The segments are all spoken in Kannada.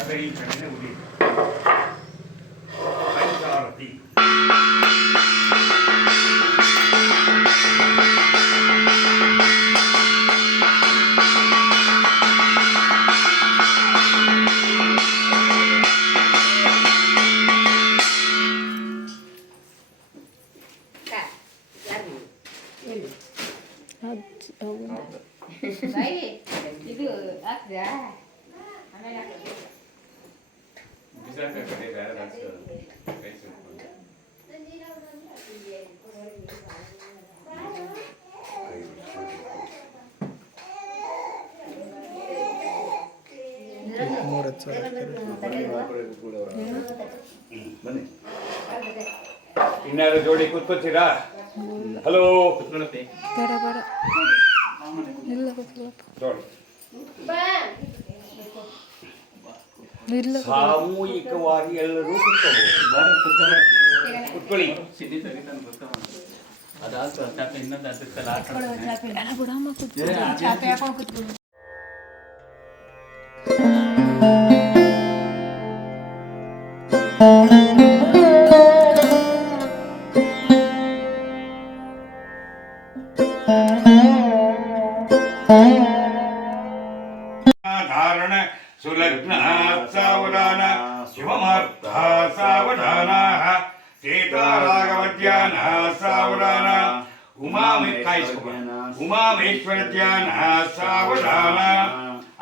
ಅದರ ಈ ಕಡೆನೇ ಉಳಿಯಿತು ಪಂಚಾರತಿ. ಇದು ಹಾಕ್ದಾ ಆಮೇಲೆ ಇನ್ನಾರು ಜೋಡಿ ಕೂತ್ಕೋತೀರಾ? ಹಲೋ ಸಾಮೂಹಿಕವಾಗಿ ಎಲ್ಲರೂ ಕುತ್ಕೊಳ್ಳಿ. ಧಾರಣ ಸುಲಗ್ನ ಸಾವಧಾನ ಶಿವಮರ್ಥ ಸಾವಧಾನ ಸೀತಾರಾಘವಧ್ಯಾನ ಸಾವಧಾನ ಉಮಾಮೇಶ್ವರ ಧ್ಯಾನ ಸಾವಧಾನ.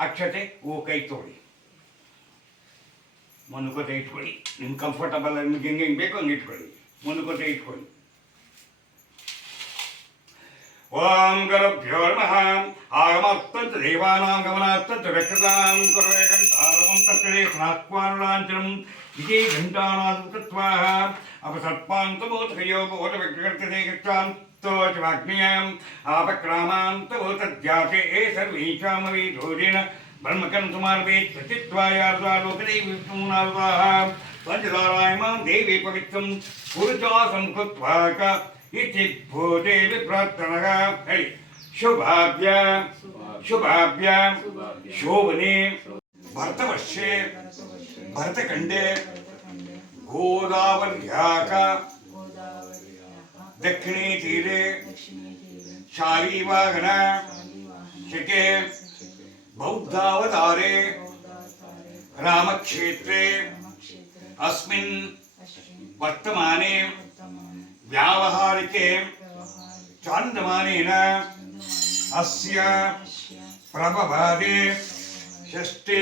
ಅಕ್ಷತೆ ಹೂ ಕೈ ತೋಡಿ ಮುನ್ನುಕೋತೆ ಇಟ್ಕೊಳ್ಳಿ. ನಿಮ್ಗೆ ಕಂಫರ್ಟಬಲ್ ನಿಮ್ಗೆ ಹೆಂಗೆ ಬೇಕು ಹಂಗೆ ಇಟ್ಕೊಳ್ಳಿ. ಮುನ್ನುಕೋತೆ ಇಟ್ಕೊಳ್ಳಿ. ಓಂ ಗುರುಭ್ಯೋ ನಮಃ. ಆಗಮಸ್ತಂತ ದೇವಾನಾಂ ಗಮನಾಸ್ತಂತ ವ್ಯಕ್ತತಾಂ ಕುರ್ವೇಗಂತಾರಮಂ ತತ್ತೇ ಸ್ನಾಕ್ವಾನುಲಾಂಚನಂ ವಿಜೇ ಘಂಟಾನಾದಂ ಕೃತ್ವಾ ಅಪಸರ್ಪಾಂತಮೋತಕಯೋ ಬೋಧ ವ್ಯಕ್ತಕರ್ತತೆ ಗಚ್ಚಾಂತೋ ಚವಾಗ್ನಿಯಾಂ ಆಪಕ್ರಾಮಾಂತಮೋತದ್ಯಾತೆ ಸರ್ವೇಷಾಮವೀಧೂರೇಣ ಬ್ರಹ್ಮಕಂ ಸುಮಾರ್ವೇತ್ ಪ್ರಚಿತ್ವಾಯಾರ್ವಾ ಲೋಕದೇ ವಿಷ್ಣುನಾರ್ವಾಹ ಪಂಚಧಾರಾಯಮಾಂ ದೇವಿ ಪವಿತ್ರಂ ಪುರುಷಾ ಸಂಕೃತ್ವಾಕ ಇತಿ ಭೂತೆ ವಿಪ್ರಾರ್ಥನಃ. ಹೇಳಿ. ಶುಭಾಭ್ಯಾಂ ಶುಭಾಭ್ಯಾಂ ಶೋಭನೆ ಭರತವರ್ಷೆ ಭರತಖಂಡೆ ಗೋದಾವರ್ಯಾಕ ದಕ್ಷಿಣೇ ತೀರೆ ಶಾಲಿವಾಹನ ಶಕೆ ಬೌದ್ಧಾವತಾರೆ ರಾಮಕ್ಷೇತ್ರೆ ಅಸ್ಮಿನ್ ವರ್ತಮಾನೆ ವ್ಯಾವಹಾರಿಕೆ ಚಾಂದ್ರಮಾನೇನ ಅಸ್ಯ ಪ್ರಭವಾದೆ ಷಷ್ಠೆ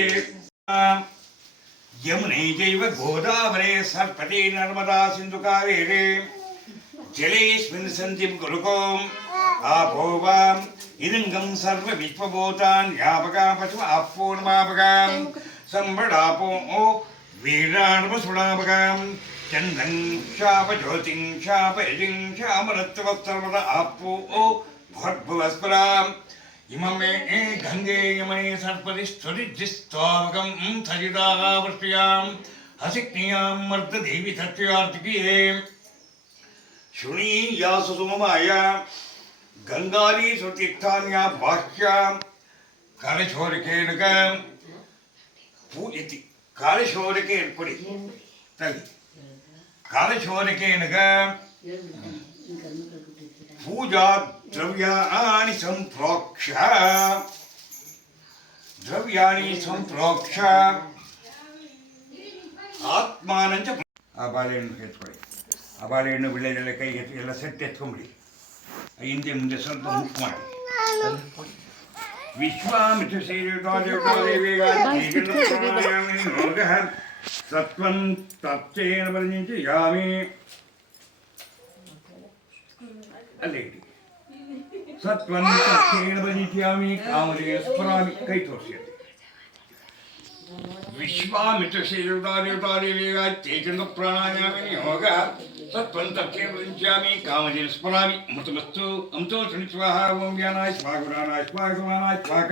ಯಮುನೇ ಚೈವ ಗೋದಾವರೇ ಸರ್ಪತಿ ನರ್ಮದಾ ಸಿಂಧು ಕಾವೇರಿ ಜಲೇಸ್ಮಿನ್ ಸಂಧಿಂ ಗುರುಕೋಂ ಆಪೋ ವಾಂ ಇದಂಗಂ ಸರ್ವ ವಿಶ್ವಭೂತಾನ್ ವ್ಯಾಪಕಾ ಪಶು ಆಪೂರ್ಣಮಾಪಕಾಂ ಸಂಬಳಾಪೋ ವೀರಾಣಮಸುಳಾಪಕಾಂ ಚಂದಂ ಶಾಪ ಜ್ಯೋತಿಂ ಶಾಪ ಯಜಿಂ ಶಾಮರತ್ವತ್ಸರ್ವದ ಆಪೋ ಭದ್ಭುವಸ್ಪರಾಂ ಇಮಮೇ ಗಂಗೆ ಯಮನೆ ಸರ್ಪದಿ ಸ್ವರಿಜಿಸ್ತಾವಕಂ ಸರಿದಾವೃಷ್ಟ್ಯಾಂ ಹಸಿಕ್ನಿಯಾಂ ಮರ್ದದೇವಿ ಸತ್ಯಾರ್ತಿಕಿಯೇ ಶುಣೀಯಾಸು ಸುಮಮಾಯ ಗಂಗಾರಿ ಸುತೀರ್ಥಾನ್ಯಾ ಬಾಹ್ಯಾಂ ಕಾಳಶೋರಿಕೇನಕ ಪೂಜಿತಿ ಕಾಳಶೋರಿಕೆ ಕೊಡಿ ತಗಿ ಕಾಳಶೋರಿಕೇನಕ ಪೂಜಾ ದ್ರವ್ಯಾಣಿ ಸಂಪ್ರೋಕ್ಷ ಆತ್ಮಾನಂಚ. ಆ ಬಾಳೆಹಣ್ಣು ಎತ್ಕೊಳ್ಳಿ. ಆ ಬಾಳೆಹಣ್ಣು ವಿಳ್ಳೆದೆಲೆ ಕೈ ಎತ್ತಿ ಎಲ್ಲ ಸೆಟ್ ಎತ್ಕೊಂಬಿಡಿ. ಹಿಂದೆ ಮುಂದೆ ಸ್ವಲ್ಪ ಮುಕ್ ಮಾಡಿ. ವಿಶ್ವಾಮಿತ್ರ ಸತ್ವಂ ತತ್ಸೇನ ಪರಿಣಿಂಚಯಾಮಿ. ಅಲ್ಲೇ ಇಡಿ. ಸತ್ವಂ ತತ್ಸೇನ ಪರಿಣಿಂಚಯಾಮಿ ಕಾಮದೇವ ಸ್ಮರಾಮಿ. ಕೈ ತೋರಿಸಿ. ವಿಶ್ವಾಮಿತ್ರ ದೇವತಾದೇವಿಗ ಚೇತನ ಪ್ರಾಣಾಯಾಮಿ ಯೋಗ ಸತ್ವಂ ತತ್ಸೇನ ಪರಿಣಿಂಚಯಾಮಿ ಕಾಮದೇವ ಸ್ಮರಾಮಿ. ಅಮೃತಮಸ್ತು ಅಮೃತೋ ಶನಿಸ್ವಾಹ. ಓಂ ವ್ಯಾನಾಯ ಸ್ವಾಹ ಗುಣಾನಾಯ ಸ್ವಾಹ ಗುಣಾನಾಯ ಸ್ವಾಹ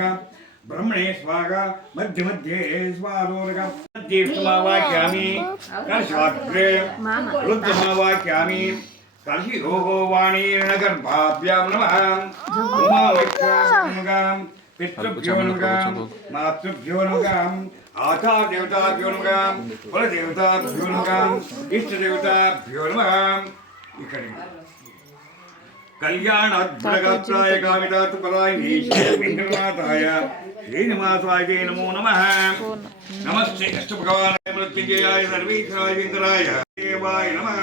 ಬ್ರಹ್ಮಣೇ ಸ್ವಾಹ ಮಧ್ಯ ಮಧ್ಯೆ ಸ್ವಾದೋರಗ ತೀರ್ಥಮಾವಾಕ್ಯಾಮಿ ಕರ್ಷಾಗ್ರೆ ರುದ್ರಮಾವಾಕ್ಯಾಮಿ ಕರ್ಷಿ ಯೋಗೋ ವಾಣೀರ್ಣ ಗರ್ಭಾಭ್ಯಾಂ ನಮಃ ಉಮಾವೈಶ್ವಾನಗಾಂ पितृभ्यो नमः मातृभ्यो नमः आचार देवताभ्यो नमः कुल देवताभ्यो नमः इष्ट देवताभ्यो नमः कल्याणाद्भुतगात्राय कामितात्पराय वेङ्कटनाथाय श्रीनिवासाय नमो नमः नमस्ते अष्टभगवानाय मृत्युंजयाय सर्वेश्वराय शंकराय देवाय नमः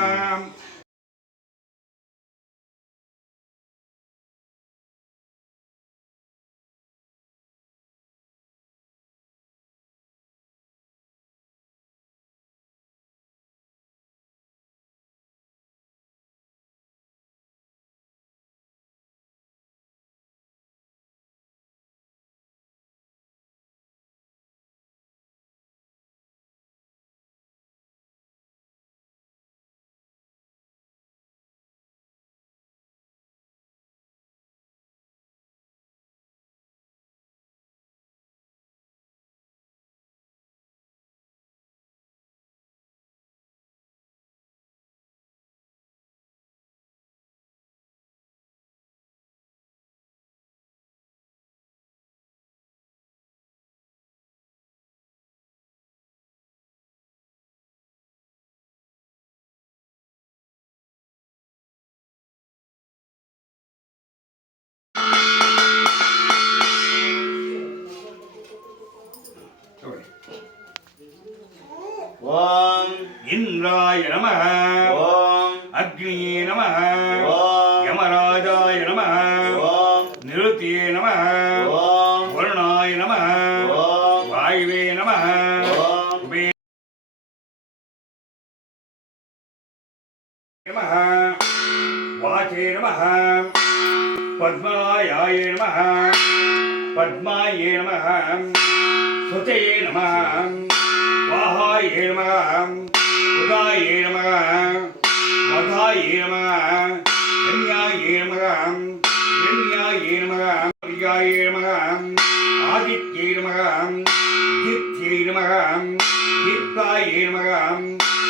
ओम इंद्राय नमः ओम अग्निये नमः ओम यमराजाय नमः ओम निरुतिये नमः ओम वरुणाय नमः ओम वायुवे नमः ओम कुबेर नमः वाचे नमः पद्मनायाय नमः पद्माये नमः सुतये नमः वाहाये नमः उदाये नमः मधाये नमः धन्याये नमः धन्याये नमः प्रियाये नमः आदित्ये नमः दित्ये नमः दीप्ताये नमः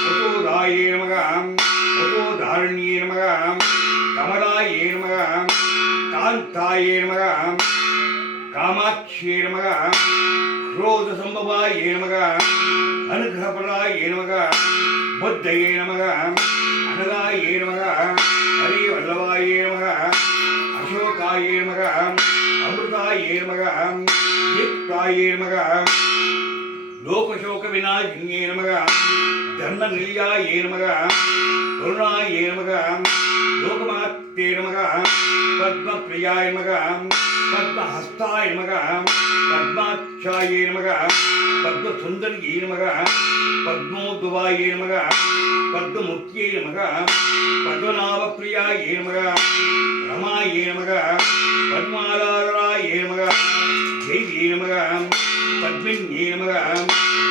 वसुधाये नमः वसुधारण्ये नमः कमलाये नमः कान्ताये नमः कामाक्ष्ये नमः क्रोधसंभवाय नमः अनुग्रहपराय नमः बुद्धये नमः अनगाय नमः हरिवल्लभाय नमः अशोकाय नमः अमृताय नमः दीप्ताय नमः लोकशोकविनाशिन्ये नमः धर्मनिलयाय नमः करुणाय नमः लोकमात्रे नमः पद्मप्रियाय नमः पद्महस्ताय नमः पद्माक्षाय नमः पद्मसुन्दर्यै नमः पद्मोद्भवाय नमः पद्ममुख्यै नमः पद्मनाभप्रियाय नमः रमाय नमः पद्मालाधराय नमः देव्यै नमः पद्मिन्यै नमः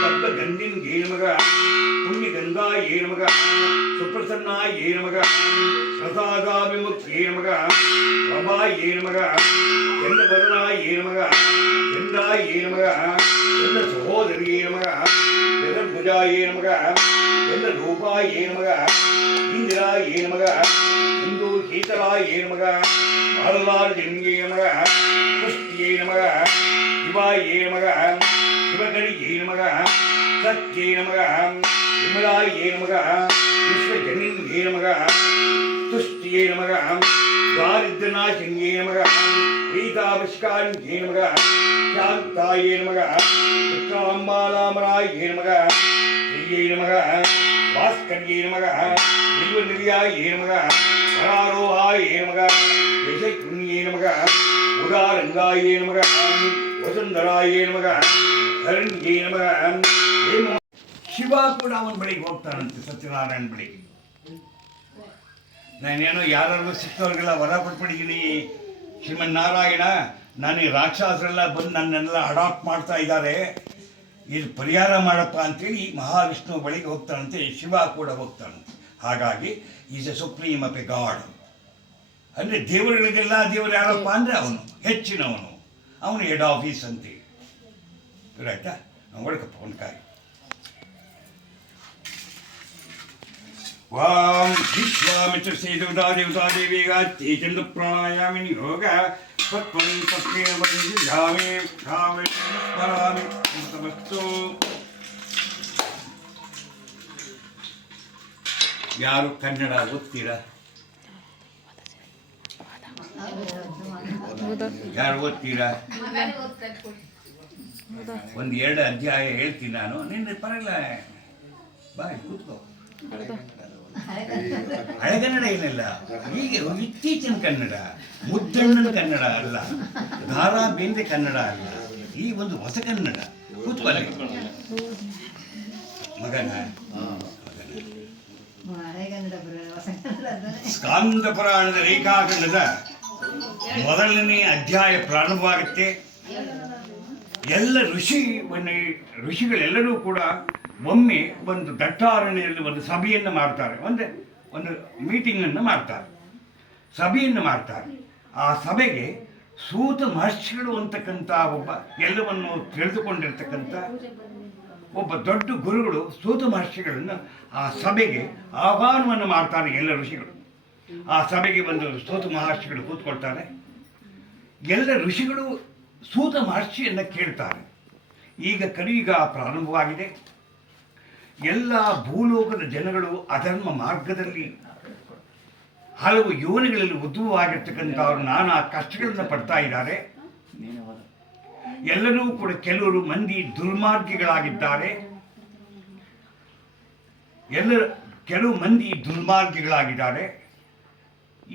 पद्मगन्धिन्यै नमः पुण्यगन्धाय नमः सुप्रसन्नाय नमः प्रसादाभिमुख्यै नमः प्रभाय नमः चन्द्रवदनाय नमः चन्द्राय नमः चन्द्रसहोदर्यै नमः चतुर्भुजाय नमः चन्द्ररूपाय नमः इन्द्राय नमः इन्दुशीतलाय नमः बाललार्जन्यै नमः पुष्ट्यै नमः शिवाय नमः शिवगणियै नमः सत्यै नमः विमलाय नमः विश्वजनिन्यै नमः तुष्ट्यै नमः दारिद्र्यनाशिन्यै नमः प्रीताभिष्कान्यै नमः शान्ताय नमः चित्राम्बालामराय नमः श्रीयै नमः भास्कर्यै नमः बिल्वनिलयाय नमः वरारोहाय नमः यशैकुण्यै नमः उदारङ्गाय नमः वसुन्धराय नमः धरण्यै नमः ಶಿವ ಕೂಡ ಅವನ ಬಳಿಗೆ ಹೋಗ್ತಾನಂತೆ ಸತ್ಯನಾರಾಯಣ ಬಳಿಗೆ. ನಾನೇನೋ ಯಾರು ಸಿಕ್ಕವ್ರಿಗೆಲ್ಲ ವರ ಕೊಟ್ಬಿಟ್ಟಿದ್ದೀನಿ ಶ್ರೀಮನ್ನಾರಾಯಣ, ನನಗೆ ರಾಕ್ಷಸರೆಲ್ಲ ಬಂದು ನನ್ನೆಲ್ಲ ಅಡಾಪ್ಟ್ ಮಾಡ್ತಾ ಇದ್ದಾರೆ, ಇದು ಪರಿಹಾರ ಮಾಡಪ್ಪ ಅಂತೇಳಿ ಮಹಾವಿಷ್ಣು ಬಳಿಗೆ ಹೋಗ್ತಾನಂತೆ. ಶಿವ ಕೂಡ ಹೋಗ್ತಾನಂತೆ. ಹಾಗಾಗಿ is A supreme up A god. ಅಂದರೆ ದೇವರುಗಳಿಗೆಲ್ಲ ದೇವರು ಯಾರಪ್ಪ ಅಂದರೆ ಅವನು ಹೆಚ್ಚಿನವನು, ಅವನು ಹೆಡ್ ಆಫೀಸ್ ಅಂತೇಳಿ. ಆಯ್ತಾ? ಹೊಡ್ಕಪ್ಪ ಒಂದು ಕಾಯಿ. ವಾಂ ವಿಶ್ವಾಮಿತ್ರ ಸೇದುದಾ ದೇವತಾ ದೇವಿಗ ಚೇತನ ಪ್ರಾಣಾಯಾಮಿನಿ ಯೋಗ ಪತ್ವಂ ಪತ್ನೇನ ಬಂಧಿಯಾಮಿ ಕಾಮೇ ಸ್ಮರಾಮಿ ಸಮಸ್ತು. ಯಾರು ಕನ್ನಡ ಓದ್ತೀರಾ? ಯಾರು ಓದ್ತೀರಾ? ಒಂದು 2 ಅಧ್ಯಾಯ ಹೇಳ್ತೀನಿ ನಾನು. ನಿನ್ನೆ ಪರಲ್ಲ, ಬಾಯ್ ಕೂತ್ಕೋ. ಹಳೆಗನ್ನಡ ಏನಿಲ್ಲ, ಈಗ ಇತ್ತೀಚಿನ ಕನ್ನಡ, ಮುದ್ದಣ್ಣನ ಕನ್ನಡ ಅಲ್ಲ, ಧಾರಾ ಬೇಂದ್ರೆ ಕನ್ನಡ ಅಲ್ಲ, ಈ ಒಂದು ಹೊಸ ಕನ್ನಡ. ಕೂತ್ಕೊಳ್ಳ ಮಗನ. ಸ್ಕಾಂದ ಪುರಾಣದ ರೇಖಾಖಂಡದ ಮೊದಲನೇ ಅಧ್ಯಾಯ ಪ್ರಾರಂಭವಾಗುತ್ತೆ. ಎಲ್ಲ ಋಷಿಗಳೆಲ್ಲರೂ ಕೂಡ ಒಮ್ಮೆ ಒಂದು ದಟ್ಟಾರಣ್ಯದಲ್ಲಿ ಒಂದು ಸಭೆಯನ್ನು ಮಾಡ್ತಾರೆ, ಒಂದು ಮೀಟಿಂಗನ್ನು ಮಾಡ್ತಾರೆ, ಸಭೆಯನ್ನು ಮಾಡ್ತಾರೆ. ಆ ಸಭೆಗೆ ಸೂತ ಮಹರ್ಷಿಗಳು ಅಂತಕ್ಕಂಥ ಒಬ್ಬ ಎಲ್ಲವನ್ನು ತಿಳಿದುಕೊಂಡಿರ್ತಕ್ಕಂಥ ಒಬ್ಬ ದೊಡ್ಡ ಗುರುಗಳು ಸೂತ ಮಹರ್ಷಿಗಳನ್ನು ಆ ಸಭೆಗೆ ಆಹ್ವಾನವನ್ನು ಮಾಡ್ತಾರೆ. ಎಲ್ಲ ಋಷಿಗಳು ಆ ಸಭೆಗೆ ಬಂದು ಸೂತ ಮಹರ್ಷಿಗಳು ಕೂತ್ಕೊಳ್ತಾರೆ. ಎಲ್ಲ ಋಷಿಗಳು ಸೂತ ಮಹರ್ಷಿಯನ್ನು ಕೇಳ್ತಾರೆ. ಈಗ ಕಲಿಯುಗ ಪ್ರಾರಂಭವಾಗಿದೆ. ಎಲ್ಲ ಭೂಲೋಕದ ಜನಗಳು ಅಧರ್ಮ ಮಾರ್ಗದಲ್ಲಿ ಹಲವು ಯೋನಿಗಳಲ್ಲಿ ಉದ್ಭವವಾಗಿರ್ತಕ್ಕಂಥವ್ರು ನಾನಾ ಕಷ್ಟಗಳನ್ನು ಪಡ್ತಾ ಇದ್ದಾರೆ. ಎಲ್ಲರೂ ಕೂಡ ಕೆಲವರು ಮಂದಿ ದುರ್ಮಾರ್ಗಿಗಳಾಗಿದ್ದಾರೆ. ಕೆಲವು ಮಂದಿ ದುರ್ಮಾರ್ಗಿಗಳಾಗಿದ್ದಾರೆ.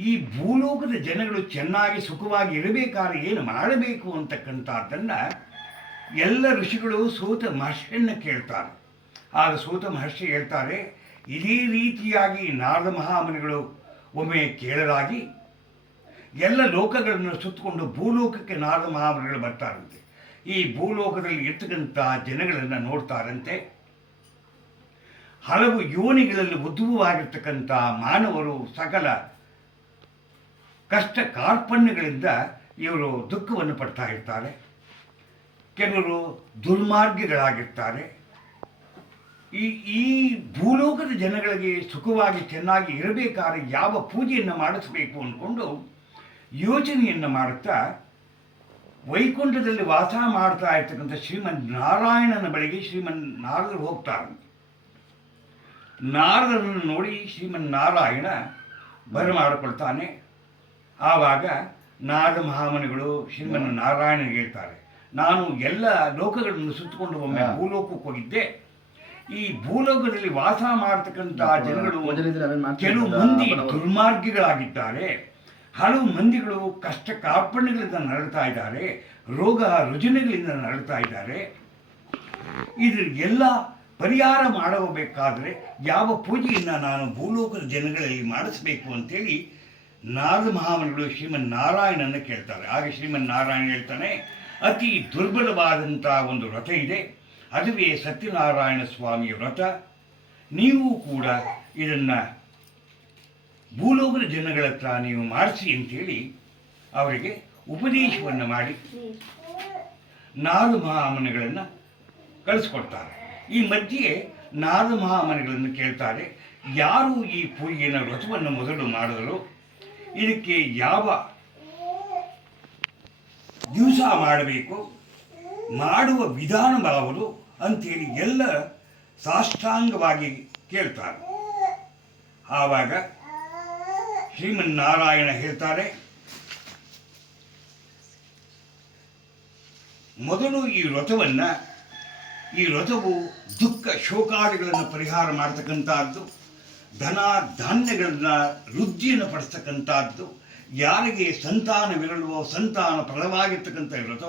ಈ ಭೂಲೋಕದ ಜನಗಳು ಚೆನ್ನಾಗಿ ಸುಖವಾಗಿ ಇರಬೇಕಾದ್ರೆ ಏನು ಮಾಡಬೇಕು ಅಂತಕ್ಕಂಥದ್ದನ್ನು ಎಲ್ಲ ಋಷಿಗಳು ಸೂತ ಮಹರ್ಷಿಯನ್ನು ಕೇಳ್ತಾರೆ. ಆಗ ಸೂತ ಮಹರ್ಷಿ ಹೇಳ್ತಾರೆ, ಇದೇ ರೀತಿಯಾಗಿ ನಾರದ ಮಹಾಮುನಿಗಳು ಒಮ್ಮೆ ಕೇಳಲಾಗಿ ಎಲ್ಲ ಲೋಕಗಳನ್ನು ಸುತ್ತಕೊಂಡು ಭೂಲೋಕಕ್ಕೆ ನಾರದ ಮಹಾಮುನಿಗಳು ಬರ್ತಾರಂತೆ. ಈ ಭೂಲೋಕದಲ್ಲಿ ಇರ್ತಕ್ಕಂಥ ಜನಗಳನ್ನು ನೋಡ್ತಾರಂತೆ. ಹಲವು ಯೋನಿಗಳಲ್ಲಿ ಉದ್ಭವವಾಗಿರ್ತಕ್ಕಂಥ ಮಾನವರು ಸಕಲ ಕಷ್ಟ ಕಾರ್ಪಣ್ಯಗಳಿಂದ ಇವರು ದುಃಖವನ್ನು ಪಡ್ತಾ ಇರ್ತಾರೆ. ಕೆಲವರು ದುರ್ಮಾರ್ಗಿಗಳಾಗಿರ್ತಾರೆ. ಈ ಭೂಲೋಕದ ಜನಗಳಿಗೆ ಸುಖವಾಗಿ ಚೆನ್ನಾಗಿ ಇರಬೇಕಾದ್ರೆ ಯಾವ ಪೂಜೆಯನ್ನು ಮಾಡಿಸಬೇಕು ಅಂದ್ಕೊಂಡು ಯೋಚನೆಯನ್ನು ಮಾಡುತ್ತಾ ವೈಕುಂಠದಲ್ಲಿ ವಾಸ ಮಾಡ್ತಾ ಇರ್ತಕ್ಕಂಥ ಶ್ರೀಮನ್ ನಾರಾಯಣನ ಬಳಿಗೆ ಶ್ರೀಮನ್ ನಾರದರು ಹೋಗ್ತಾರಂತೆ. ನಾರದರನ್ನು ನೋಡಿ ಶ್ರೀಮನ್ ನಾರಾಯಣ ಬರಮಾಡಿಕೊಳ್ತಾನೆ. ಆವಾಗ ನಾರದ ಮಹಾಮುನಿಗಳು ಶ್ರೀಮನ್ ನಾರಾಯಣನಿಗೆ ಹೇಳ್ತಾರೆ, ನಾನು ಎಲ್ಲ ಲೋಕಗಳನ್ನು ಸುತ್ತಕೊಂಡು ಒಮ್ಮೆ ಭೂಲೋಕಕ್ಕೆ ಹೋಗಿದ್ದೆ. ಈ ಭೂಲೋಕದಲ್ಲಿ ವಾಸ ಮಾಡತಕ್ಕಂಥ ಜನಗಳು ಕೆಲವು ಮಂದಿ ದುರ್ಮಾರ್ಗಿಗಳಾಗಿದ್ದಾರೆ. ಹಲವು ಮಂದಿಗಳು ಕಷ್ಟ ಕಾರ್ಪಣ್ಯಗಳಿಂದ ನರಳ್ತಾ ಇದ್ದಾರೆ, ರೋಗ ರುಜಿನಗಳಿಂದ ನರಳ್ತಾ ಇದ್ದಾರೆ. ಇದರಿಗೆಲ್ಲ ಪರಿಹಾರ ಮಾಡಬೇಕಾದ್ರೆ ಯಾವ ಪೂಜೆಯನ್ನು ನಾನು ಭೂಲೋಕದ ಜನಗಳಲ್ಲಿ ಮಾಡಿಸಬೇಕು ಅಂತೇಳಿ ನಾರದ ಮಹಾಮುನಿಗಳು ಶ್ರೀಮನ್ ನಾರಾಯಣನ ಕೇಳ್ತಾರೆ. ಆಗ ಶ್ರೀಮನ್ ನಾರಾಯಣ ಹೇಳ್ತಾನೆ, ಅತಿ ದುರ್ಬಲವಾದಂಥ ಒಂದು ವ್ರತ ಇದೆ, ಅದುವೇ ಸತ್ಯನಾರಾಯಣ ಸ್ವಾಮಿಯ ವ್ರತ. ನೀವು ಕೂಡ ಇದನ್ನು ಭೂಲೋಕದ ಜನಗಳ ಹತ್ರ ನೀವು ಮಾಡಿಸಿ ಅಂತೇಳಿ ಅವರಿಗೆ ಉಪದೇಶವನ್ನು ಮಾಡಿ ನಾರದ ಮಹಾಮುನಿಗಳನ್ನು ಕಳಿಸ್ಕೊಡ್ತಾರೆ. ಈ ಮಧ್ಯೆ ನಾರದ ಮಹಾಮುನಿಗಳನ್ನು ಕೇಳ್ತಾರೆ, ಯಾರು ಈ ಪೂಜೆಯ ವ್ರತವನ್ನು ಮೊದಲು ಮಾಡಿದರು, ಇದಕ್ಕೆ ಯಾವ ದಿವಸ ಮಾಡಬೇಕು, ಮಾಡುವ ವಿಧಾನ ಯಾವುದು ಅಂಥೇಳಿ ಎಲ್ಲ ಸಾಷ್ಟಾಂಗವಾಗಿ ಕೇಳ್ತಾರೆ. ಆವಾಗ ಶ್ರೀಮನ್ನಾರಾಯಣ ಹೇಳ್ತಾರೆ, ಮೊದಲು ಈ ವ್ರತವು ದುಃಖ ಶೋಕಾದಿಗಳನ್ನು ಪರಿಹಾರ ಮಾಡ್ತಕ್ಕಂಥದ್ದು, ಧನ ಧಾನ್ಯಗಳನ್ನು ವೃದ್ಧಿಯನ್ನು ಪಡಿಸ್ತಕ್ಕಂಥದ್ದು, ಯಾರಿಗೆ ಸಂತಾನವಿರಲ್ವೋ ಸಂತಾನ ಫಲವಾಗಿರ್ತಕ್ಕಂಥ ವ್ರತ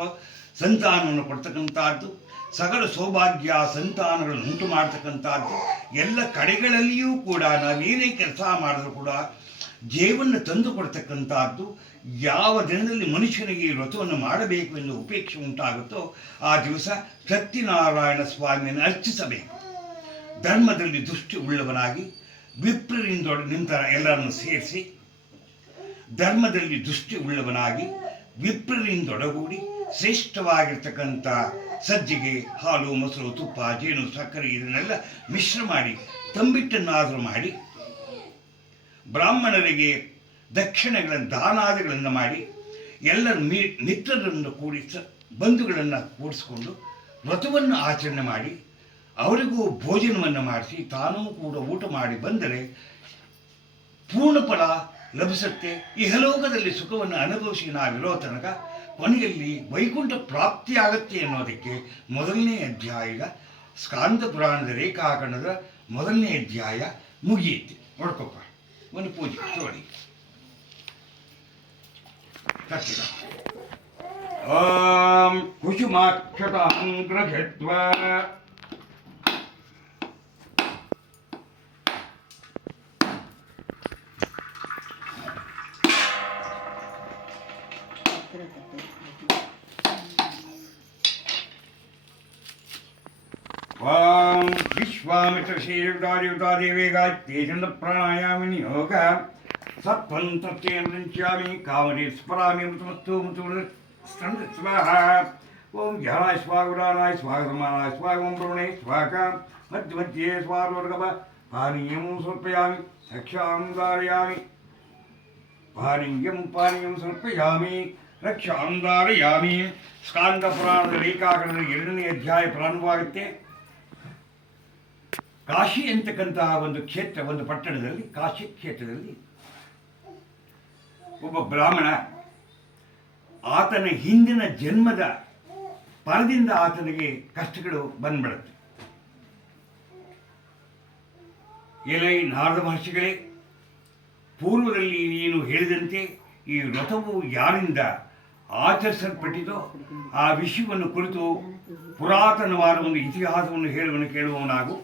ಸಂತಾನವನ್ನು ಕೊಡ್ತಕ್ಕಂಥದ್ದು, ಸಕಲ ಸೌಭಾಗ್ಯ ಸಂತಾನಗಳನ್ನು ಉಂಟು ಮಾಡ್ತಕ್ಕಂಥದ್ದು, ಎಲ್ಲ ಕಡೆಗಳಲ್ಲಿಯೂ ಕೂಡ ನಾವೇನೇ ಕೆಲಸ ಮಾಡಿದ್ರೂ ಕೂಡ ಜೀವನ ತಂದು ಕೊಡ್ತಕ್ಕಂಥದ್ದು. ಯಾವ ದಿನದಲ್ಲಿ ಮನುಷ್ಯನಿಗೆ ಈ ವ್ರತವನ್ನು ಮಾಡಬೇಕು ಎಂದು ಉಪೇಕ್ಷೆ ಉಂಟಾಗುತ್ತೋ ಆ ದಿವಸ ಸತ್ಯನಾರಾಯಣ ಸ್ವಾಮಿಯನ್ನು ಅರ್ಚಿಸಬೇಕು. ಧರ್ಮದಲ್ಲಿ ದೃಷ್ಟಿ ಉಳ್ಳವನಾಗಿ ವಿಪ್ರರಿಂದ ನಿಂತರ ಎಲ್ಲರನ್ನು ಸೇರಿಸಿ ಧರ್ಮದಲ್ಲಿ ದೃಷ್ಟಿ ಉಳ್ಳವನಾಗಿ ವಿಪ್ರರಿಂದೊಡಗೂಡಿ ಶ್ರೇಷ್ಠವಾಗಿರ್ತಕ್ಕಂಥ ಸಜ್ಜಿಗೆ, ಹಾಲು, ಮೊಸರು, ತುಪ್ಪ, ಜೇನು, ಸಕ್ಕರೆ ಇದನ್ನೆಲ್ಲ ಮಿಶ್ರ ಮಾಡಿ ತಂಬಿಟ್ಟನ್ನಾದರೂ ಮಾಡಿ ಬ್ರಾಹ್ಮಣರಿಗೆ ದಕ್ಷಿಣೆಗಳ ದಾನಾದಿಗಳನ್ನು ಮಾಡಿ ಎಲ್ಲರ ಮಿತ್ರರನ್ನು ಬಂಧುಗಳನ್ನು ಕೂಡಿಸ್ಕೊಂಡು ವ್ರತವನ್ನು ಆಚರಣೆ ಮಾಡಿ ಅವರಿಗೂ ಭೋಜನವನ್ನು ಮಾಡಿಸಿ ತಾನೂ ಕೂಡ ಊಟ ಮಾಡಿ ಬಂದರೆ ಪೂರ್ಣ ಫಲ ಲಭಿಸುತ್ತೆ. ಇಹಲೋಕದಲ್ಲಿ ಸುಖವನ್ನು ಅನುಭವಿಸಿ ನಾವಿರೋ ತನಕ ಕೊನೆಯಲ್ಲಿ ವೈಕುಂಠ ಪ್ರಾಪ್ತಿಯಾಗತ್ತೆ ಅನ್ನೋದಕ್ಕೆ ಮೊದಲನೇ ಅಧ್ಯಾಯದ ಸ್ಕಾಂದ ಪುರಾಣದ ರೇಖಾಖಂಡದ ಮೊದಲನೇ ಅಧ್ಯಾಯ ಮುಗಿಯುತ್ತೆ. ನೋಡ್ಕೊಪ್ಪ, ಒಂದು ಪೂಜೆ ತೋಡಿ. ಓಂ ಕುಸುಮಾಕ್ಷತಾಂ ಗೃಹೀತ್ವಾ ಓಂ ವಿಶ್ವಾಮಿತ್ರ ಶ್ರೀಯುಕ್ತಾದಿಯುಕ್ತಾದೇವೇಗಾತ್ಯೇ ಚಂದ ಪ್ರಾಣಾಯಾಮ ನಿಯೋಗ ಸತ್ವಂ ತತ್ಯೇಂದ್ರಿಂಚಾಮಿ ಕಾಮರಿ ಸ್ಮರಾಮಿ ಮೃತಮತ್ತು ಮೃತು ಸ್ವಾಹ. ಓಂ ಜ್ಞಾನಾಯ ಸ್ವಾಹ ಗುರಾನಾಯ ಸ್ವಾಹ ಸಮಾನಾಯ ಸ್ವಾಹ ಓಂ ಬ್ರಹ್ಮಣೇ ಸ್ವಾಹ ಮಧ್ಯ ಮಧ್ಯೆ ಸ್ವಾರ್ವರ್ಗವ ಪಾನೀಯಂ ಸಮರ್ಪಯಾಮಿ ರಕ್ಷಾಂ ಧಾರಯಾಮಿ ಪಾನೀಯಂ ಸಮರ್ಪಯಾಮಿ ರಕ್ಷಾಂ ಧಾರಯಾಮಿ. ಸ್ಕಾಂದ ಪುರಾಣದ ರೇಖಾಖಂಡದ 2ನೇ ಅಧ್ಯಾಯ ಪ್ರಾರಂಭವಾಗುತ್ತೆ. ಕಾಶಿ ಅಂತಕ್ಕಂತಹ ಒಂದು ಕ್ಷೇತ್ರ, ಒಂದು ಪಟ್ಟಣದಲ್ಲಿ, ಕಾಶಿ ಕ್ಷೇತ್ರದಲ್ಲಿ ಒಬ್ಬ ಬ್ರಾಹ್ಮಣ, ಆತನ ಹಿಂದಿನ ಜನ್ಮದ ಫಲದಿಂದ ಆತನಿಗೆ ಕಷ್ಟಗಳು ಬಂದ್ಬಿಡುತ್ತೆ. ಎಲೈ ನಾರದ ಮಹರ್ಷಿಗಳೇ, ಪೂರ್ವದಲ್ಲಿ ನೀನು ಹೇಳಿದಂತೆ ಈ ವ್ರತವು ಯಾರಿಂದ ಆಚರಿಸಲ್ಪಟ್ಟಿತೋ ಆ ವಿಷಯವನ್ನು ಕುರಿತು ಪುರಾತನವಾದ ಒಂದು ಇತಿಹಾಸವನ್ನು ಹೇಳುವನ್ನು ಕೇಳುವವನಾಗು.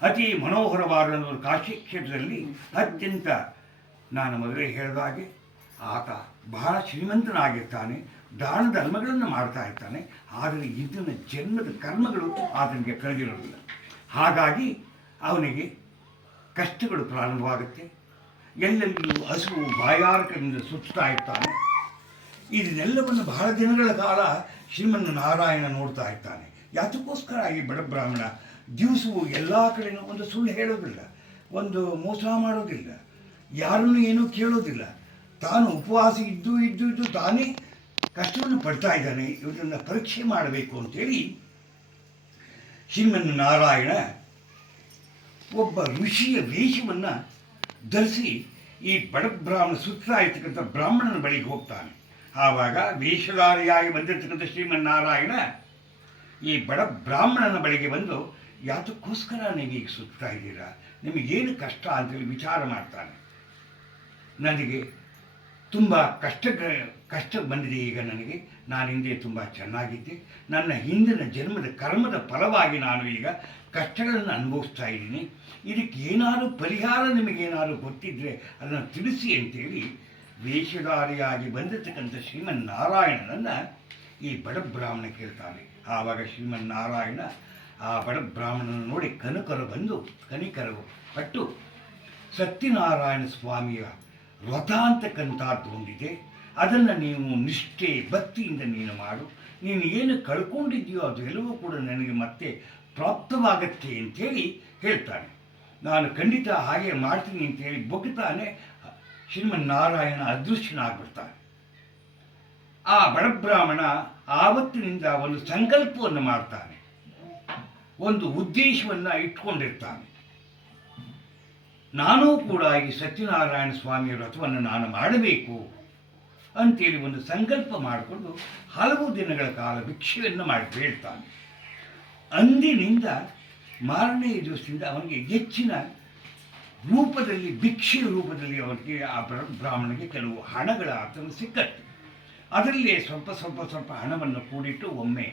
ಅತಿ ಮನೋಹರವಾದ ಒಂದು ಕಾಶಿ ಕ್ಷೇತ್ರದಲ್ಲಿ ಅತ್ಯಂತ, ನಾನು ಮೊದಲೇ ಹೇಳಿದ ಹಾಗೆ ಆತ ಬಹಳ ಶ್ರೀಮಂತನಾಗಿರ್ತಾನೆ, ದಾನ ಧರ್ಮಗಳನ್ನು ಮಾಡ್ತಾ ಇರ್ತಾನೆ. ಆದರೆ ಇಂದಿನ ಜನ್ಮದ ಕರ್ಮಗಳು ಆತನಿಗೆ ಕಳೆದಿರೋದಿಲ್ಲ. ಹಾಗಾಗಿ ಅವನಿಗೆ ಕಷ್ಟಗಳು ಪ್ರಾರಂಭವಾಗುತ್ತೆ. ಎಲ್ಲೆಲ್ಲಿಯೂ ಹಸುವು ಬಾಯಾರಿಕೆಯಿಂದ ಸುತ್ತಾ ಇರ್ತಾನೆ. ಇದನ್ನೆಲ್ಲವನ್ನು ಬಹಳ ದಿನಗಳ ಕಾಲ ಶ್ರೀಮನ್ನಾರಾಯಣ ನೋಡ್ತಾ ಇರ್ತಾನೆ. ಯಾತಕ್ಕೋಸ್ಕರ ಈ ಬಡ ಬ್ರಾಹ್ಮಣ ದಿವಸವೂ ಎಲ್ಲ ಕಡೆಯೂ ಒಂದು ಸುಳ್ಳು ಹೇಳೋದಿಲ್ಲ, ಒಂದು ಮೋಸ ಮಾಡೋದಿಲ್ಲ, ಯಾರನ್ನು ಏನೂ ಕೇಳೋದಿಲ್ಲ. ತಾನು ಉಪವಾಸ ಇದ್ದು ತಾನೇ ಕಷ್ಟವನ್ನು ಪಡ್ತಾ ಇದ್ದಾನೆ. ಇವರನ್ನು ಪರೀಕ್ಷೆ ಮಾಡಬೇಕು ಅಂತೇಳಿ ಶ್ರೀಮನ್ನಾರಾಯಣ ಒಬ್ಬ ಋಷಿಯ ವೇಷವನ್ನು ಧರಿಸಿ ಈ ಬಡ ಬ್ರಾಹ್ಮಣ ಸುತ್ತಾ ಇರ್ತಕ್ಕಂಥ ಬ್ರಾಹ್ಮಣನ ಬಳಿಗೆ ಹೋಗ್ತಾನೆ. ಆವಾಗ ವೇಷಧಾರಿಯಾಗಿ ಬಂದಿರತಕ್ಕಂಥ ಶ್ರೀಮನ್ನಾರಾಯಣ ಈ ಬಡ ಬ್ರಾಹ್ಮಣನ ಬಳಿಗೆ ಬಂದು, ಯಾತಕ್ಕೋಸ್ಕರ ನೀವು ಈಗ ಸುತ್ತಾ ಇದ್ದೀರಾ, ನಿಮಗೇನು ಕಷ್ಟ ಅಂತೇಳಿ ವಿಚಾರ ಮಾಡ್ತಾನೆ. ನನಗೆ ತುಂಬ ಕಷ್ಟ ಬಂದಿದೆ. ಈಗ ನನಗೆ, ನಾನು ಹಿಂದೆ ತುಂಬ ಚೆನ್ನಾಗಿದ್ದೆ. ನನ್ನ ಹಿಂದಿನ ಜನ್ಮದ ಕರ್ಮದ ಫಲವಾಗಿ ನಾನು ಈಗ ಕಷ್ಟಗಳನ್ನು ಅನುಭವಿಸ್ತಾ ಇದ್ದೀನಿ. ಇದಕ್ಕೆ ಏನಾದರೂ ಪರಿಹಾರ ನಿಮಗೇನಾದರೂ ಗೊತ್ತಿದ್ದರೆ ಅದನ್ನು ತಿಳಿಸಿ ಅಂತೇಳಿ ವೇಷಧಾರಿಯಾಗಿ ಬಂದಿರತಕ್ಕಂಥ ಶ್ರೀಮನ್ನಾರಾಯಣನನ್ನು ಈ ಬಡ ಬ್ರಾಹ್ಮಣ ಕೇಳ್ತಾನೆ. ಆವಾಗ ಶ್ರೀಮನ್ನಾರಾಯಣ ಆ ಬಡ ಬ್ರಾಹ್ಮಣನ ನೋಡಿ ಕನಿಕರವು ಪಟ್ಟು, ಸತ್ಯನಾರಾಯಣ ಸ್ವಾಮಿಯ ವ್ರತ ಅಂತಕ್ಕಂಥದ್ದು ಒಂದಿದೆ, ಅದನ್ನು ನೀವು ನಿಷ್ಠೆ ಭಕ್ತಿಯಿಂದ ನೀನು ಮಾಡು. ನೀನು ಏನು ಕಳ್ಕೊಂಡಿದ್ದೀಯೋ ಅದು ಎಲ್ಲವೂ ಕೂಡ ನನಗೆ ಮತ್ತೆ ಪ್ರಾಪ್ತವಾಗತ್ತೆ ಅಂಥೇಳಿ ಹೇಳ್ತಾನೆ. ನಾನು ಖಂಡಿತ ಹಾಗೆ ಮಾಡ್ತೀನಿ ಅಂತೇಳಿ ಬೊಗ್ತಾನೆ. ಶ್ರೀಮನ್ನಾರಾಯಣ ಅದೃಶ್ಯನಾಗ್ಬಿಡ್ತಾನೆ. ಆ ಬಡಬ್ರಾಹ್ಮಣ ಆವತ್ತಿನಿಂದ ಒಂದು ಸಂಕಲ್ಪವನ್ನು ಮಾಡ್ತಾನೆ, ಒಂದು ಉದ್ದೇಶವನ್ನು ಇಟ್ಕೊಂಡಿರ್ತಾನೆ. ನಾನೂ ಕೂಡ ಈ ಸತ್ಯನಾರಾಯಣ ಸ್ವಾಮಿಯ ವ್ರತವನ್ನು ನಾನು ಮಾಡಬೇಕು ಅಂತೇಳಿ ಒಂದು ಸಂಕಲ್ಪ ಮಾಡಿಕೊಂಡು ಹಲವು ದಿನಗಳ ಕಾಲ ಭಿಕ್ಷೆಯನ್ನು ಮಾಡಿ ಬೇಡ್ತಾನೆ. ಅಂದಿನಿಂದ ಮಾರನೇ ದಿವಸದಿಂದ ಅವನಿಗೆ ಹೆಚ್ಚಿನ ರೂಪದಲ್ಲಿ, ಭಿಕ್ಷೆಯ ರೂಪದಲ್ಲಿ ಅವನಿಗೆ ಆ ಬ್ರಾಹ್ಮಣಿಗೆ ಕೆಲವು ಹಣಗಳ ಆತನು ಸಿಕ್ಕತ್ತು. ಅದರಲ್ಲೇ ಸ್ವಲ್ಪ ಹಣವನ್ನು ಕೂಡಿಟ್ಟು ಒಮ್ಮೆ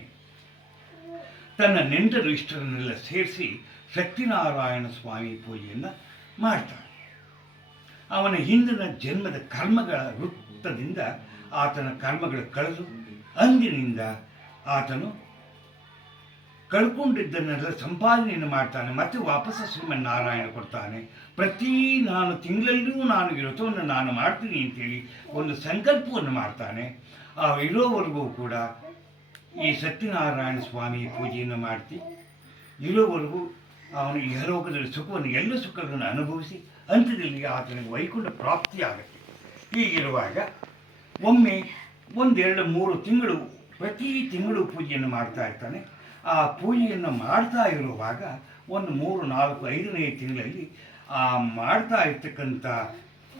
ತನ್ನ ನೆಂಟರು ಇಷ್ಟರನ್ನೆಲ್ಲ ಸೇರಿಸಿ ಸತ್ಯನಾರಾಯಣ ಸ್ವಾಮಿ ಪೂಜೆಯನ್ನು ಮಾಡ್ತಾನೆ. ಅವನ ಹಿಂದಿನ ಜನ್ಮದ ಕರ್ಮಗಳ ವೃತ್ತದಿಂದ ಆತನ ಕರ್ಮಗಳು ಕಳೆದು ಅಂದಿನಿಂದ ಆತನು ಕಳ್ಕೊಂಡಿದ್ದನ್ನೆಲ್ಲ ಸಂಪಾದನೆಯನ್ನು ಮಾಡ್ತಾನೆ. ಮತ್ತೆ ವಾಪಸ್ ಶ್ರೀಮನ್ನಾರಾಯಣ ಕೊಡ್ತಾನೆ. ನಾನು ತಿಂಗಳಲ್ಲೂ ನಾನು ಈ ವ್ರತವನ್ನು ನಾನು ಮಾಡ್ತೀನಿ ಅಂತೇಳಿ ಒಂದು ಸಂಕಲ್ಪವನ್ನು ಮಾಡ್ತಾನೆ. ಆ ಇರೋವರೆಗೂ ಕೂಡ ಈ ಸತ್ಯನಾರಾಯಣ ಸ್ವಾಮಿ ಪೂಜೆಯನ್ನು ಮಾಡ್ತಿ ಇರೋವರೆಗೂ ಅವನು ಇಹಲೋಕದಲ್ಲಿ ಸುಖವನ್ನು ಎಲ್ಲ ಸುಖಗಳನ್ನು ಅನುಭವಿಸಿ ಅಂತ್ಯದಲ್ಲಿ ಆತನಿಗೆ ವೈಕುಂಠ ಪ್ರಾಪ್ತಿಯಾಗುತ್ತೆ. ಹೀಗಿರುವಾಗ ಒಮ್ಮೆ 1-2-3 ತಿಂಗಳು ಪ್ರತಿ ತಿಂಗಳು ಪೂಜೆಯನ್ನು ಮಾಡ್ತಾ ಇರ್ತಾನೆ. ಆ ಪೂಜೆಯನ್ನು ಮಾಡ್ತಾ ಇರುವಾಗ ಒಂದು 3-4-5ನೇ ತಿಂಗಳಲ್ಲಿ ಆ ಮಾಡ್ತಾ ಇರ್ತಕ್ಕಂಥ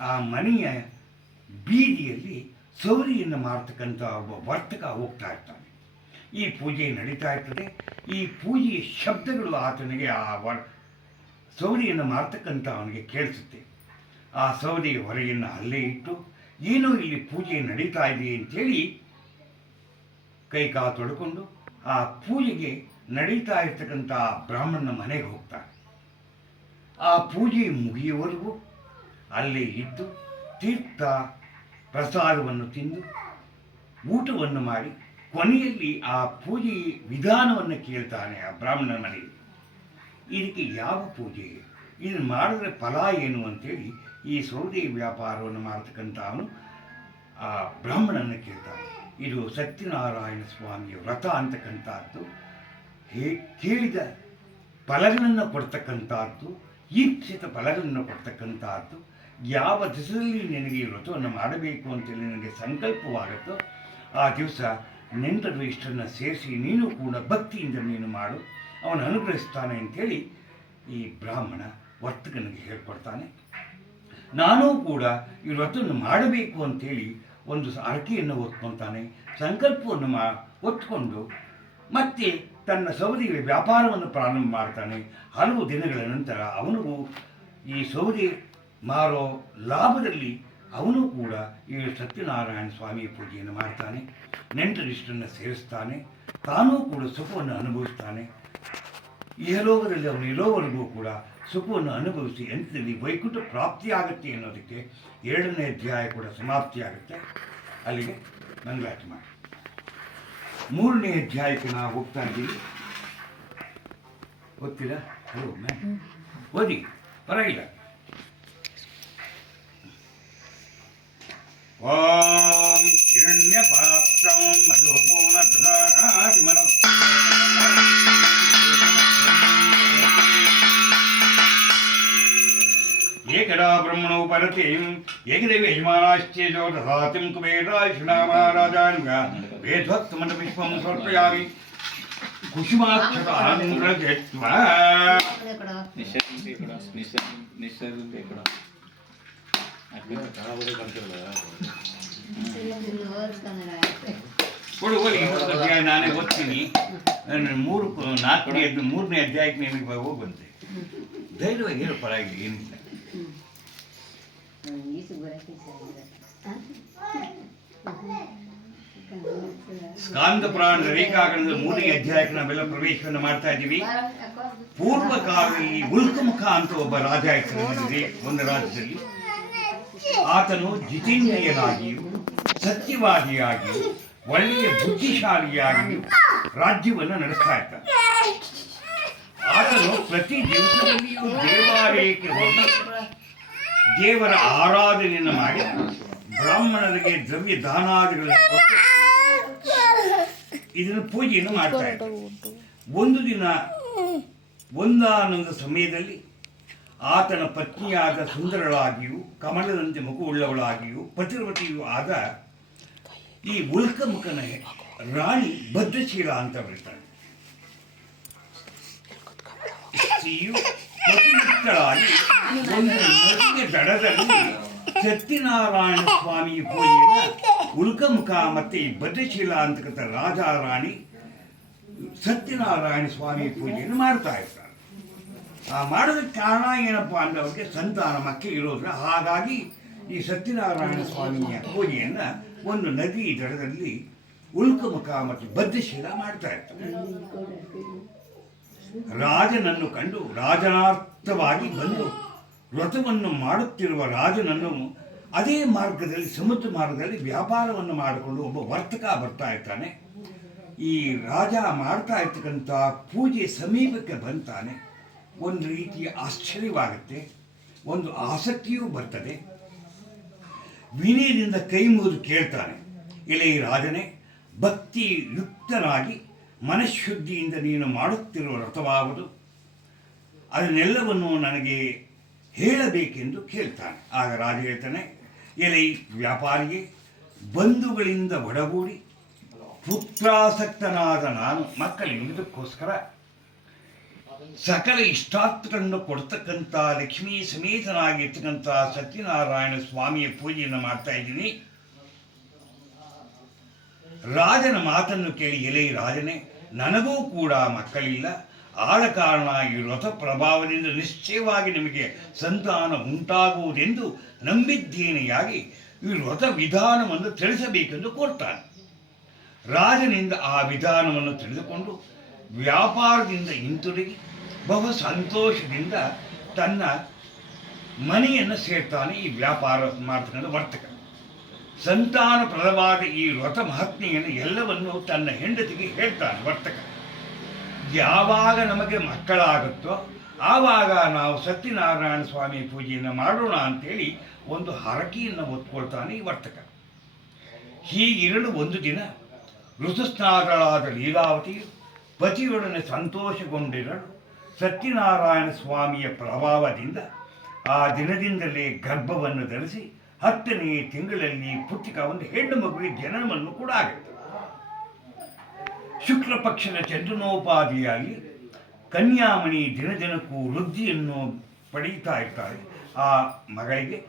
ಆ ಮನೆಯ ಬೀದಿಯಲ್ಲಿ ಸೌರಿಯನ್ನು ಮಾರ್ತಕ್ಕಂಥ ಒಬ್ಬ ವರ್ತಕ ಹೋಗ್ತಾ ಇರ್ತಾನೆ. ಈ ಪೂಜೆ ನಡೀತಾ ಇರ್ತದೆ. ಈ ಪೂಜೆಯ ಶಬ್ದಗಳು ಆತನಿಗೆ ಆ ಸೌರಿಯನ್ನು ಮಾರ್ತಕ್ಕಂಥ ಅವನಿಗೆ ಕೇಳಿಸುತ್ತೆ. ಆ ಸೌದಿ ಹೊರೆಯನ್ನು ಅಲ್ಲೇ ಇಟ್ಟು ಏನೋ ಇಲ್ಲಿ ಪೂಜೆ ನಡೀತಾ ಇದೆ ಅಂತೇಳಿ ಕೈ ಕಾಲು ತೊಡ್ಕೊಂಡು ಆ ಪೂಜೆಗೆ ನಡೀತಾ ಇರ್ತಕ್ಕಂಥ ಬ್ರಾಹ್ಮಣನ ಮನೆಗೆ ಹೋಗ್ತಾನೆ. ಆ ಪೂಜೆ ಮುಗಿಯುವವರೆಗೂ ಅಲ್ಲೇ ಇದ್ದು ತೀರ್ಥ ಪ್ರಸಾದವನ್ನು ತಿಂದು ಊಟವನ್ನು ಮಾಡಿ ಕೊನೆಯಲ್ಲಿ ಆ ಪೂಜೆ ವಿಧಾನವನ್ನು ಕೇಳ್ತಾನೆ ಆ ಬ್ರಾಹ್ಮಣನ ಮನೆಯಲ್ಲಿ. ಇದಕ್ಕೆ ಯಾವ ಪೂಜೆ, ಇದನ್ನು ಮಾಡಿದ್ರೆ ಫಲ ಏನು ಅಂತೇಳಿ ಈ ಸೌದೆ ವ್ಯಾಪಾರವನ್ನು ಮಾಡ್ತಕ್ಕಂಥ ಅವನು ಆ ಬ್ರಾಹ್ಮಣನ ಕೇಳ್ತಾನೆ. ಇದು ಸತ್ಯನಾರಾಯಣ ಸ್ವಾಮಿಯ ವ್ರತ ಅಂತಕ್ಕಂಥದ್ದು. ಕೇಳಿದ ಫಲಗಳನ್ನು ಕೊಡ್ತಕ್ಕಂಥದ್ದು, ಈಪ್ಸಿತ ಫಲಗಳನ್ನು ಕೊಡ್ತಕ್ಕಂಥದ್ದು. ಯಾವ ದಿವಸದಲ್ಲಿ ನಿನಗೆ ಈ ವ್ರತವನ್ನು ಮಾಡಬೇಕು ಅಂತೇಳಿ ನನಗೆ ಸಂಕಲ್ಪವಾಗುತ್ತೋ ಆ ದಿವಸ ನೆಂಟರು ಇಷ್ಟನ್ನು ಸೇರಿಸಿ ನೀನು ಕೂಡ ಭಕ್ತಿಯಿಂದ ನೀನು ಮಾಡು, ಅವನು ಅನುಗ್ರಹಿಸ್ತಾನೆ ಅಂಥೇಳಿ ಈ ಬ್ರಾಹ್ಮಣ ವರ್ತಕನಿಗೆ ಹೇಳ್ಕೊಡ್ತಾನೆ. ನಾನೂ ಕೂಡ ಈ ವ್ರತವನ್ನು ಮಾಡಬೇಕು ಅಂಥೇಳಿ ಒಂದು ಅರಕೆಯನ್ನು ಹೊತ್ಕೊತಾನೆ. ಸಂಕಲ್ಪವನ್ನು ಹೊತ್ಕೊಂಡು ಮತ್ತೆ ತನ್ನ ಸೌದೆಯ ವ್ಯಾಪಾರವನ್ನು ಪ್ರಾರಂಭ ಮಾಡ್ತಾನೆ. ಹಲವು ದಿನಗಳ ನಂತರ ಅವನಿಗೂ ಈ ಸೌದೆ ಮಾರೋ ಲಾಭದಲ್ಲಿ ಅವನು ಕೂಡ ಈ ಸತ್ಯನಾರಾಯಣ ಸ್ವಾಮಿ ಪೂಜೆಯನ್ನು ಮಾಡ್ತಾನೆ. ನೆಂಟರಿಷ್ಟನ್ನು ಸೇರಿಸ್ತಾನೆ. ತಾನೂ ಕೂಡ ಸುಖವನ್ನು ಅನುಭವಿಸ್ತಾನೆ. ಇಹಲೋಕದಲ್ಲಿ ಅವನು ಇರೋವರೆಗೂ ಕೂಡ ಸುಖವನ್ನು ಅನುಭವಿಸಿ ಅಂತ್ಯದಲ್ಲಿ ವೈಕುಂಠ ಪ್ರಾಪ್ತಿಯಾಗತ್ತೆ ಅನ್ನೋದಕ್ಕೆ 2ನೇ ಅಧ್ಯಾಯ ಕೂಡ ಸಮಾಪ್ತಿಯಾಗುತ್ತೆ. ಅಲ್ಲಿಗೆ ಮಂಗಳಾಟ ಮಾಡಿ 3ನೇ ಅಧ್ಯಾಯಕ್ಕೆ ನಾವು ಹೋಗ್ತಾ ಇದ್ದೀವಿ. ಓದ್ತೀರಾ? ಓದಿ, ಪರವಾಗಿಲ್ಲ. ಓಂ ಹಿರಣ್ಯ ಪಾತ್ರಂ ಮಧುಪೂರ್ಣ ದಧಾತಿಮರ ಏಕದಾ ಬ್ರಹ್ಮಣೋ ಪರತಿಂ ಏಕದೇವ ಯಜಮಾನಾಶ್ಚೇಜೋ ದಧಾತಿಂ ಕುಬೇರಾಯ ಶ್ರೀರಾಮಾರಾಜಾನುಗ ವೇದ್ವಕ್ತಮನ ವಿಶ್ವಂ ಸಮರ್ಪಯಾಮಿ ಕುಸುಮಾಕ್ಷತಾಂಧ್ರಜತ್ವ ಕೊಡು ಹೋಗಿ. ಅಧ್ಯಾಯ ನಾನೇ ಓದ್ತೀನಿ. 3-4ನೇ ಅಧ್ಯಾಯಕ್ಕೆ ನಿನಗೆ ಹೋಗಿ ಬಂದೆ. ಧೈರ್ಯವಾಗಿ ಹೇಳು, ಪರವಾಗಿಲ್ಲ, ಏನಿಲ್ಲ. ಸ್ಕಾಂದ ಪುರಾಣ ರೇಖಾಗಣದ 3ನೇ ಅಧ್ಯಾಯಕ್ಕೆ ನಾವೆಲ್ಲ ಪ್ರವೇಶವನ್ನು ಮಾಡ್ತಾ ಇದ್ದೀವಿ. ಪೂರ್ವ ಕಾಲದಲ್ಲಿ ಉಲ್ಕಮುಖ ಅಂತ ಒಬ್ಬ ರಾಜ ಇರ್ತಾನೆ ಒಂದು ರಾಜ್ಯದಲ್ಲಿ. ಆತನು ಜಿತೇಂದ್ರಿಯನಾಗಿಯೂ ಸತ್ಯವಾದಿಯಾಗಿಯೂ ಒಳ್ಳೆಯ ಬುದ್ಧಿಶಾಲಿಯಾಗಿಯೂ ರಾಜ್ಯವನ್ನು ನಡೆಸ್ತಾ ಇರ್ತಾನೆ. ಆತನು ಪ್ರತಿ ದಿವಸದಲ್ಲಿಯೂ ದೇವಾಲಯಕ್ಕೆ ಹೋಗಿ ದೇವರ ಆರಾಧನೆಯನ್ನು ಮಾಡಿ ಬ್ರಾಹ್ಮಣರಿಗೆ ದ್ರವ್ಯ ದಾನಾದಿಗಳನ್ನು ಕೊಟ್ಟು ಇದನ್ನು ಪೂಜೆಯನ್ನು ಮಾಡ್ತಾ ಇದ್ದಾರೆ. ಒಂದು ದಿನ ಒಂದಾನೊಂದು ಸಮಯದಲ್ಲಿ ಆತನ ಪತ್ನಿಯಾದ ಸುಂದರಳಾಗಿಯೂ ಕಮಲದಂತೆ ಮುಖವುಳ್ಳವಳಾಗಿಯೂ ಪತಿರ್ವತಿಯೂ ಆದ ಈ ಉಲ್ಕಮುಖನ ರಾಣಿ ಭದ್ರಶೀಲ ಅಂತ ಬರೀತಾಳೆ. ಸ್ತ್ರೀಯು ಪತಿಯುಕ್ತಳಾಗಿ ಒಂದು ನದಿಯ ದಡದಲ್ಲಿ ಸತ್ಯನಾರಾಯಣ ಸ್ವಾಮಿ ಪೂಜೆಯನ್ನು ಉಲ್ಕಮುಖ ಮತ್ತೆ ಭದ್ರಶೀಲ ಅಂತಕ್ಕಂಥ ರಾಜ ರಾಣಿ ಸತ್ಯನಾರಾಯಣ ಸ್ವಾಮಿ ಪೂಜೆಯನ್ನು ಮಾಡ್ತಾ ಇರ್ತಾರೆ. ಆ ಮಾಡೋದಕ್ಕೆ ಕಾರಣ ಏನಪ್ಪ ಅಂದ್ರೆ ಅವ್ರಿಗೆ ಸಂತಾನ ಮಕ್ಕಳು ಇರೋದ್ರ. ಹಾಗಾಗಿ ಈ ಸತ್ಯನಾರಾಯಣ ಸ್ವಾಮಿಯ ಪೂಜೆಯನ್ನು ಒಂದು ನದಿ ದಡದಲ್ಲಿ ಉಲ್ಕಮುಖ ಮತ್ತು ಭದ್ರಶೀಲ ಮಾಡ್ತಾ ಇರ್ತಾರೆ. ರಾಜನನ್ನು ಕಂಡು ರಾಜನಾರ್ಥವಾಗಿ ಬಂದು ವ್ರತವನ್ನು ಮಾಡುತ್ತಿರುವ ರಾಜನನ್ನು ಅದೇ ಮಾರ್ಗದಲ್ಲಿ ಸಮುದ್ರ ಮಾರ್ಗದಲ್ಲಿ ವ್ಯಾಪಾರವನ್ನು ಮಾಡಿಕೊಂಡು ಒಬ್ಬ ವರ್ತಕ ಬರ್ತಾ ಇರ್ತಾನೆ. ಈ ರಾಜ ಮಾಡ್ತಾ ಇರ್ತಕ್ಕಂಥ ಪೂಜೆ ಸಮೀಪಕ್ಕೆ ಬಂತಾನೆ. ಒಂದು ರೀತಿಯ ಆಶ್ಚರ್ಯವಾಗುತ್ತೆ, ಒಂದು ಆಸಕ್ತಿಯೂ ಬರ್ತದೆ. ವಿನಯದಿಂದ ಕೈ ಮುಗಿದು ಕೇಳ್ತಾನೆ, ಎಲೆ ರಾಜನೇ, ಭಕ್ತಿಯುಕ್ತನಾಗಿ ಮನಃಶುದ್ಧಿಯಿಂದ ನೀನು ಮಾಡುತ್ತಿರುವ ವ್ರತವಾಗುವುದು. ಅದನ್ನೆಲ್ಲವನ್ನು ನನಗೆ ಹೇಳಬೇಕೆಂದು ಕೇಳ್ತಾನೆ. ಆಗ ರಾಜ ಹೇಳ್ತಾನೆ, ಎಲೆ ವ್ಯಾಪಾರಿಗೆ, ಬಂಧುಗಳಿಂದ ಒಡಗೂಡಿ ಪುತ್ರಾಸಕ್ತನಾದ ನಾನು ಮಕ್ಕಳಿರುವುದಕ್ಕೋಸ್ಕರ ಸಕಲ ಇಷ್ಟಾರ್ಥಗಳನ್ನು ಕೊಡ್ತಕ್ಕಂಥ ಲಕ್ಷ್ಮೀ ಸಮೇತನಾಗಿರ್ತಕ್ಕಂಥ ಸತ್ಯನಾರಾಯಣ ಸ್ವಾಮಿಯ ಪೂಜೆಯನ್ನು ಮಾಡ್ತಾ ಇದ್ದೀನಿ. ರಾಜನ ಮಾತನ್ನು ಕೇಳಿ, ಎಲೆ ರಾಜನೇ, ನನಗೂ ಕೂಡ ಮಕ್ಕಳಿಲ್ಲ. ಆದ ಕಾರಣ ಈ ವ್ರತ ಪ್ರಭಾವದಿಂದ ನಿಶ್ಚಯವಾಗಿ ನಿಮಗೆ ಸಂತಾನ ಉಂಟಾಗುವುದೆಂದು ನಂಬಿದ್ದೇನೆಯಾಗಿ ಈ ವ್ರತ ವಿಧಾನವನ್ನು ತಿಳಿಸಬೇಕೆಂದು ಕೋರ್ತಾನೆ. ರಾಜನಿಂದ ಆ ವಿಧಾನವನ್ನು ತಿಳಿದುಕೊಂಡು ವ್ಯಾಪಾರದಿಂದ ಹಿಂತಿರುಗಿ ಬಹು ಸಂತೋಷದಿಂದ ತನ್ನ ಮನೆಯನ್ನು ಸೇರ್ತಾನೆ ಈ ವ್ಯಾಪಾರ ಮಾಡ್ತಕ್ಕಂಥ ವರ್ತಕ. ಸಂತಾನಪ್ರದವಾದ ಈ ವ್ರತ ಮಹಾತ್ಮೆಯನ್ನು ಎಲ್ಲವನ್ನು ತನ್ನ ಹೆಂಡತಿಗೆ ಹೇಳ್ತಾನೆ ವರ್ತಕ. ಯಾವಾಗ ನಮಗೆ ಮಕ್ಕಳಾಗುತ್ತೋ ಆವಾಗ ನಾವು ಸತ್ಯನಾರಾಯಣ ಸ್ವಾಮಿ ಪೂಜೆಯನ್ನು ಮಾಡೋಣ ಅಂತೇಳಿ ಒಂದು ಹರಕೆಯನ್ನು ಹೊತ್ಕೊಳ್ತಾನೆ ಈ ವರ್ತಕ. ಹೀಗಿರಲು ಒಂದು ದಿನ ಋತುಸ್ನಾತಳಾದ ಲೀಲಾವತಿಯು ಪತಿಯೊಡನೆ ಸಂತೋಷಗೊಂಡಿರಲು ಸತ್ಯನಾರಾಯಣ ಸ್ವಾಮಿಯ ಪ್ರಭಾವದಿಂದ ಆ ದಿನದಿಂದಲೇ ಗರ್ಭವನ್ನು ಧರಿಸಿ 10ನೇ ತಿಂಗಳಲ್ಲಿ ಪುತ್ತಿಕ ಒಂದು ಹೆಣ್ಣು ಮಗುವಿಗೆ ಜನನವನ್ನು ಕೂಡ ಆಗುತ್ತೆ. ಶುಕ್ಲ ಪಕ್ಷದ ಚಂದ್ರನೋಪಾದಿಯಾಗಿ ಕನ್ಯಾಮಣಿ ದಿನದಿನಕ್ಕೂ ವೃದ್ಧಿಯನ್ನು ಪಡೆಯುತ್ತಾ ಇರ್ತಾರೆ. ಆ ಮಗಳಿಗೆ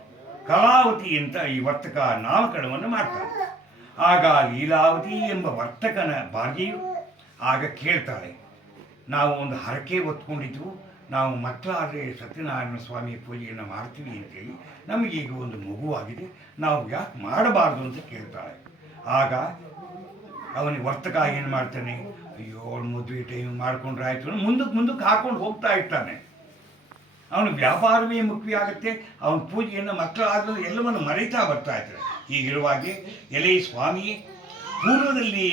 ಕಲಾವತಿ ಅಂತ ಈ ವರ್ತಕ ನಾಮಕರಣವನ್ನು ಮಾಡ್ತಾರೆ. ಆಗ ಲೀಲಾವತಿ ಎಂಬ ವರ್ತಕನ ಭಾರ್ಯೆಯು ಆಗ ಕೇಳ್ತಾಳೆ, ನಾವು ಒಂದು ಹರಕೆ ಹೊತ್ಕೊಂಡಿದ್ವು, ನಾವು ಮಕ್ಕಳಾದರೆ ಸತ್ಯನಾರಾಯಣ ಸ್ವಾಮಿ ಪೂಜೆಯನ್ನು ಮಾಡ್ತೀವಿ ಅಂತೇಳಿ, ನಮಗೀಗ ಒಂದು ಮಗುವಾಗಿದೆ, ನಾವು ಯಾಕೆ ಮಾಡಬಾರ್ದು ಅಂತ ಕೇಳ್ತಾಳೆ. ಆಗ ಅವನಿಗೆ ವರ್ತಕ ಏನು ಮಾಡ್ತಾನೆ, ಅಯ್ಯೋ ಅವಳು ಮದುವೆ ಟೈಮ್ ಮಾಡ್ಕೊಂಡ್ರೆ ಆಯಿತು, ಮುಂದಕ್ಕೆ ಹಾಕೊಂಡು ಹೋಗ್ತಾ ಇರ್ತಾನೆ. ಅವನ ವ್ಯಾಪಾರವೇ ಮುಖ್ಯ ಆಗುತ್ತೆ, ಅವನ ಪೂಜೆಯನ್ನು ಮಕ್ಕಳಾದರೂ ಎಲ್ಲವನ್ನು ಮರೀತಾ ಬರ್ತಾ ಇರ್ತಾರೆ. ಹೀಗಿರುವಾಗೆ, ಎಲೆ ಸ್ವಾಮಿಯೇ, ಪೂರ್ವದಲ್ಲಿ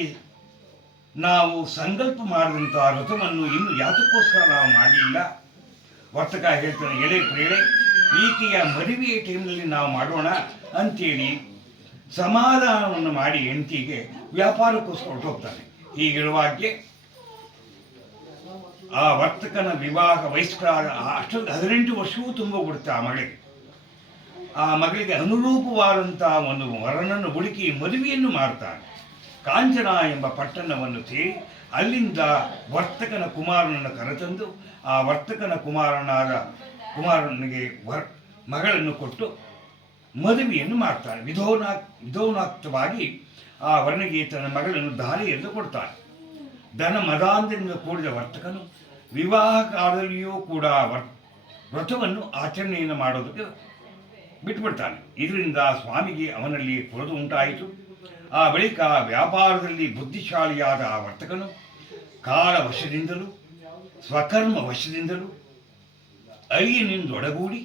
ನಾವು ಸಂಕಲ್ಪ ಮಾಡಿದಂಥ ವ್ರತವನ್ನು ಇನ್ನು ಯಾತಕ್ಕೋಸ್ಕರ ನಾವು ಮಾಡಲಿಲ್ಲ. ವರ್ತಕ ಹೇಳ್ತಾನೆ, ಎಲೆ ಪ್ರೇಳೆ, ಈಕೆಯ ಮದುವೆಯ ಟೈಮ್ನಲ್ಲಿ ನಾವು ಮಾಡೋಣ ಅಂತೇಳಿ ಸಮಾಧಾನವನ್ನು ಮಾಡಿ ಹೆಂಡತಿಗೆ ವ್ಯಾಪಾರಕ್ಕೋಸ್ಕರ ಹೊರಟೋಗ್ತಾನೆ. ಹೀಗಿರುವಾಗೆ ಆ ವರ್ತಕನ ವಿವಾಹ ವಯಸ್ಕರಾದ ಅಷ್ಟೊಂದು 18 ವರ್ಷವೂ ತುಂಬೋಗ್ಬಿಡುತ್ತೆ ಆ ಮಗಳಿಗೆ ಅನುರೂಪವಾದಂಥ ಒಂದು ವರನನ್ನು ಹುಡುಕಿ ಮದುವೆಯನ್ನು ಮಾಡ್ತಾನೆ. ಕಾಂಚನ ಎಂಬ ಪಟ್ಟಣವನ್ನು ಸೇರಿ ಅಲ್ಲಿಂದ ವರ್ತಕನ ಕುಮಾರನನ್ನು ಕರೆತಂದು ಆ ವರ್ತಕನ ಕುಮಾರನಿಗೆ ಮಗಳನ್ನು ಕೊಟ್ಟು ಮದುವೆಯನ್ನು ಮಾಡ್ತಾನೆ. ವಿಧೋನಾಕ್ತವಾಗಿ ಆ ವರ್ಣಿಗೆ ತನ್ನ ಮಗಳನ್ನು ದಾರಿಯಲ್ಲಿ ಕೊಡ್ತಾನೆ. ಧನ ಮದಾಂಧದಿಂದ ಕೂಡಿದ ವರ್ತಕನು ವಿವಾಹ ಕಾಲದಲ್ಲಿಯೂ ಕೂಡ ವ್ರತವನ್ನು ಆಚರಣೆಯನ್ನು ಮಾಡೋದಕ್ಕೆ ಬಿಟ್ಬಿಡ್ತಾನೆ. ಇದರಿಂದ ಸ್ವಾಮಿಗೆ ಅವನಲ್ಲಿ ಕೊರದು ಉಂಟಾಯಿತು. ಆ ಬಳಿಕ ವ್ಯಾಪಾರದಲ್ಲಿ ಬುದ್ಧಿಶಾಲಿಯಾದ ಆ ವರ್ತಕನು ಕಾಲ ವಶದಿಂದಲೂ ಸ್ವಕರ್ಮ ವಶದಿಂದಲೂ ಅಳಿಯನಿಂದೊಡಗೂಡಿ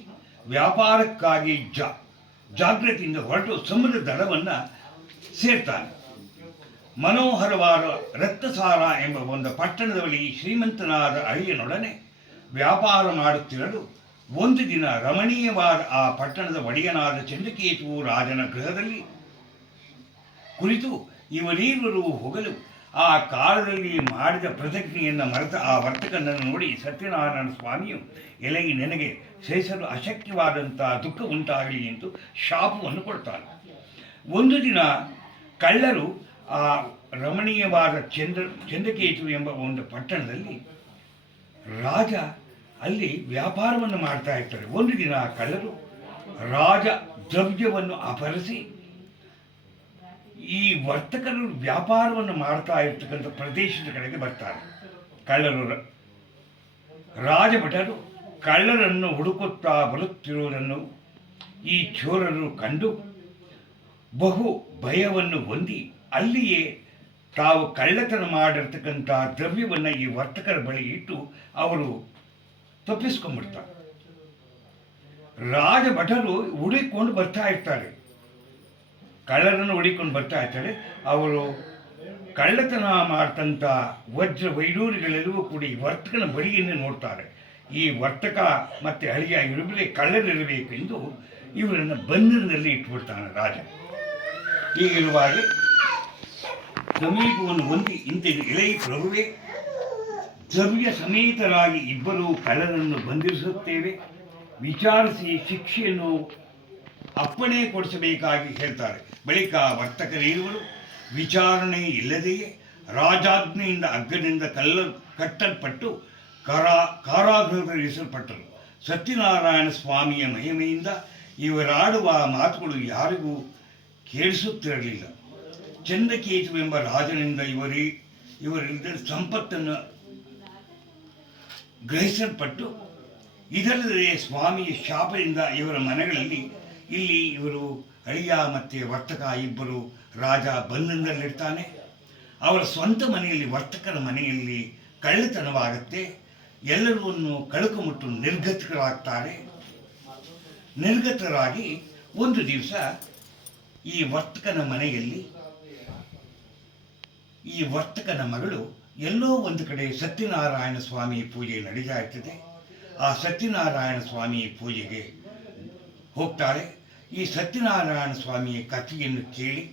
ವ್ಯಾಪಾರಕ್ಕಾಗಿ ಜಾಗೃತಿಯಿಂದ ಹೊರಟು ಸಮುದ್ರ ದಡವನ್ನು ಸೇರ್ತಾನೆ. ಮನೋಹರವಾದ ರಕ್ತಸಾರ ಎಂಬ ಒಂದು ಪಟ್ಟಣದ ಬಳಿ ಶ್ರೀಮಂತನಾದ ಅಳಿಯನೊಡನೆ ವ್ಯಾಪಾರ ಮಾಡುತ್ತಿರಲು ಒಂದು ದಿನ ರಮಣೀಯವಾದ ಆ ಪಟ್ಟಣದ ಒಡೆಯನಾದ ಚಂದ್ರಕೇತುವು ರಾಜನ ಗೃಹದಲ್ಲಿ ಕುಳಿತು ಇವರೀವರು ಹೋಗಲು ಆ ಕಾಲದಲ್ಲಿ ಮಾಡಿದ ಪ್ರತಿಜ್ಞೆಯನ್ನು ಮರೆತ ಆ ವರ್ತಕನನ್ನು ನೋಡಿ ಸತ್ಯನಾರಾಯಣ ಸ್ವಾಮಿಯು, ಎಲೆಗೆ ನನಗೆ ಸಹಿಸಲು ಅಶಕ್ಯವಾದಂಥ ದುಃಖ ಉಂಟಾಗಲಿ ಎಂದು ಶಾಪವನ್ನು ಕೊಡ್ತಾನೆ. ಒಂದು ದಿನ ಕಳ್ಳರು ಆ ರಮಣೀಯವಾದ ಚಂದ್ರಕೇತು ಎಂಬ ಒಂದು ಪಟ್ಟಣದಲ್ಲಿ ರಾಜ ಅಲ್ಲಿ ವ್ಯಾಪಾರವನ್ನು ಮಾಡ್ತಾ ಇರ್ತಾರೆ. ಒಂದು ದಿನ ಕಳ್ಳರು ರಾಜ ದ್ರವ್ಯವನ್ನು ಅಪಹರಿಸಿ ಈ ವರ್ತಕರು ವ್ಯಾಪಾರವನ್ನು ಮಾಡ್ತಾ ಇರ್ತಕ್ಕಂಥ ಪ್ರದೇಶದ ಕಡೆಗೆ ಬರ್ತಾರೆ. ಕಳ್ಳರು ರಾಜಭಟರು ಕಳ್ಳರನ್ನು ಹುಡುಕುತ್ತಾ ಬರುತ್ತಿರುವುದನ್ನು ಈ ಚೋರರು ಕಂಡು ಬಹು ಭಯವನ್ನು ಹೊಂದಿ ಅಲ್ಲಿಯೇ ತಾವು ಕಳ್ಳತನ ಮಾಡಿರ್ತಕ್ಕಂಥ ದ್ರವ್ಯವನ್ನು ಈ ವರ್ತಕರ ಬಳಿ ಇಟ್ಟು ಅವರು ತಪ್ಪಿಸ್ಕೊಂಡ್ಬಿಡ್ತಾರೆ. ರಾಜಭಟರು ಹುಡುಕೊಂಡು ಬರ್ತಾ ಇರ್ತಾರೆ, ಕಳ್ಳರನ್ನು ಹುಡುಕೊಂಡು ಬರ್ತಾ ಇರ್ತಾರೆ. ಅವರು ಕಳ್ಳತನ ಮಾಡ್ತಂಥ ವಜ್ರ ವೈಡೂರಿಗಳೆಲ್ಲವೂ ಕೂಡ ಈ ವರ್ತಕನ ಬಳಿಯನ್ನೇ ನೋಡ್ತಾರೆ. ಈ ವರ್ತಕ ಮತ್ತು ಅಳಿಯ ಇವರಿಬ್ಬರೇ ಕಳ್ಳರಿರಬೇಕೆಂದು ಇವರನ್ನು ಬಂಧನದಲ್ಲಿ ಇಟ್ಬಿಡ್ತಾನೆ ರಾಜ. ಹೀಗಿರುವಾಗ ಸಮೀಪವನ್ನು ಹೊಂದಿ ಇಂಥ ಎಲೆ ಪ್ರಭುವೆ, ದ್ರವ್ಯ ಸಮೇತರಾಗಿ ಇಬ್ಬರು ಕಳ್ಳರನ್ನು ಬಂಧಿಸುತ್ತೇವೆ, ವಿಚಾರಿಸಿ ಶಿಕ್ಷೆಯನ್ನು ಅಪ್ಪಣೆ ಕೊಡಿಸಬೇಕಾಗಿ ಹೇಳ್ತಾರೆ. ಬಳಿಕ ವರ್ತಕರಿರುವರು ವಿಚಾರಣೆ ಇಲ್ಲದೆಯೇ ರಾಜಾಜ್ಞೆಯಿಂದ ಹಗ್ಗದಿಂದ ಕಟ್ಟಲ್ಪಟ್ಟು ಕಾರಾಗೃಹದಲ್ಲಿರಿಸಲ್ಪಟ್ಟರು. ಸತ್ಯನಾರಾಯಣ ಸ್ವಾಮಿಯ ಮಹಿಮೆಯಿಂದ ಇವರಾಡುವ ಮಾತುಗಳು ಯಾರಿಗೂ ಕೇಳಿಸುತ್ತಿರಲಿಲ್ಲ. ಚಂದ್ರಕೇತು ಎಂಬ ರಾಜನಿಂದ ಇವರಿದ್ದ ಸಂಪತ್ತನ್ನು ಗ್ರಹಿಸಲ್ಪಟ್ಟು, ಇದಲ್ಲದೆ ಸ್ವಾಮಿಯ ಶಾಪದಿಂದ ಇವರ ಮನೆಗಳಲ್ಲಿ ಇವರು ಅಳಿಯ ಮತ್ತು ವರ್ತಕ ಇಬ್ಬರು ರಾಜ ಬಂಧನದಲ್ಲಿರ್ತಾನೆ. ಅವರ ಸ್ವಂತ ಮನೆಯಲ್ಲಿ ವರ್ತಕರ ಮನೆಯಲ್ಲಿ ಕಳ್ಳತನವಾಗುತ್ತೆ. ಎಲ್ಲರನ್ನು ಕಳಕುಮುಟ್ಟು ನಿರ್ಗತಿಕರಾಗ್ತಾರೆ. ನಿರ್ಗತರಾಗಿ ಒಂದು ದಿವಸ ಈ ವರ್ತಕನ ಮನೆಯಲ್ಲಿ ಈ ವರ್ತಕನ ಮಗಳು ಎಲ್ಲೋ ಒಂದು ಕಡೆ ಸತ್ಯನಾರಾಯಣ ಸ್ವಾಮಿ ಪೂಜೆ ನಡೀತಾ ಇರ್ತದೆ. ಆ ಸತ್ಯನಾರಾಯಣ ಸ್ವಾಮಿ ಪೂಜೆಗೆ ಹೋಗ್ತಾಳೆ. ಈ ಸತ್ಯನಾರಾಯಣ ಸ್ವಾಮಿಯ ಕಥೆಯನ್ನು ಕೇಳಿ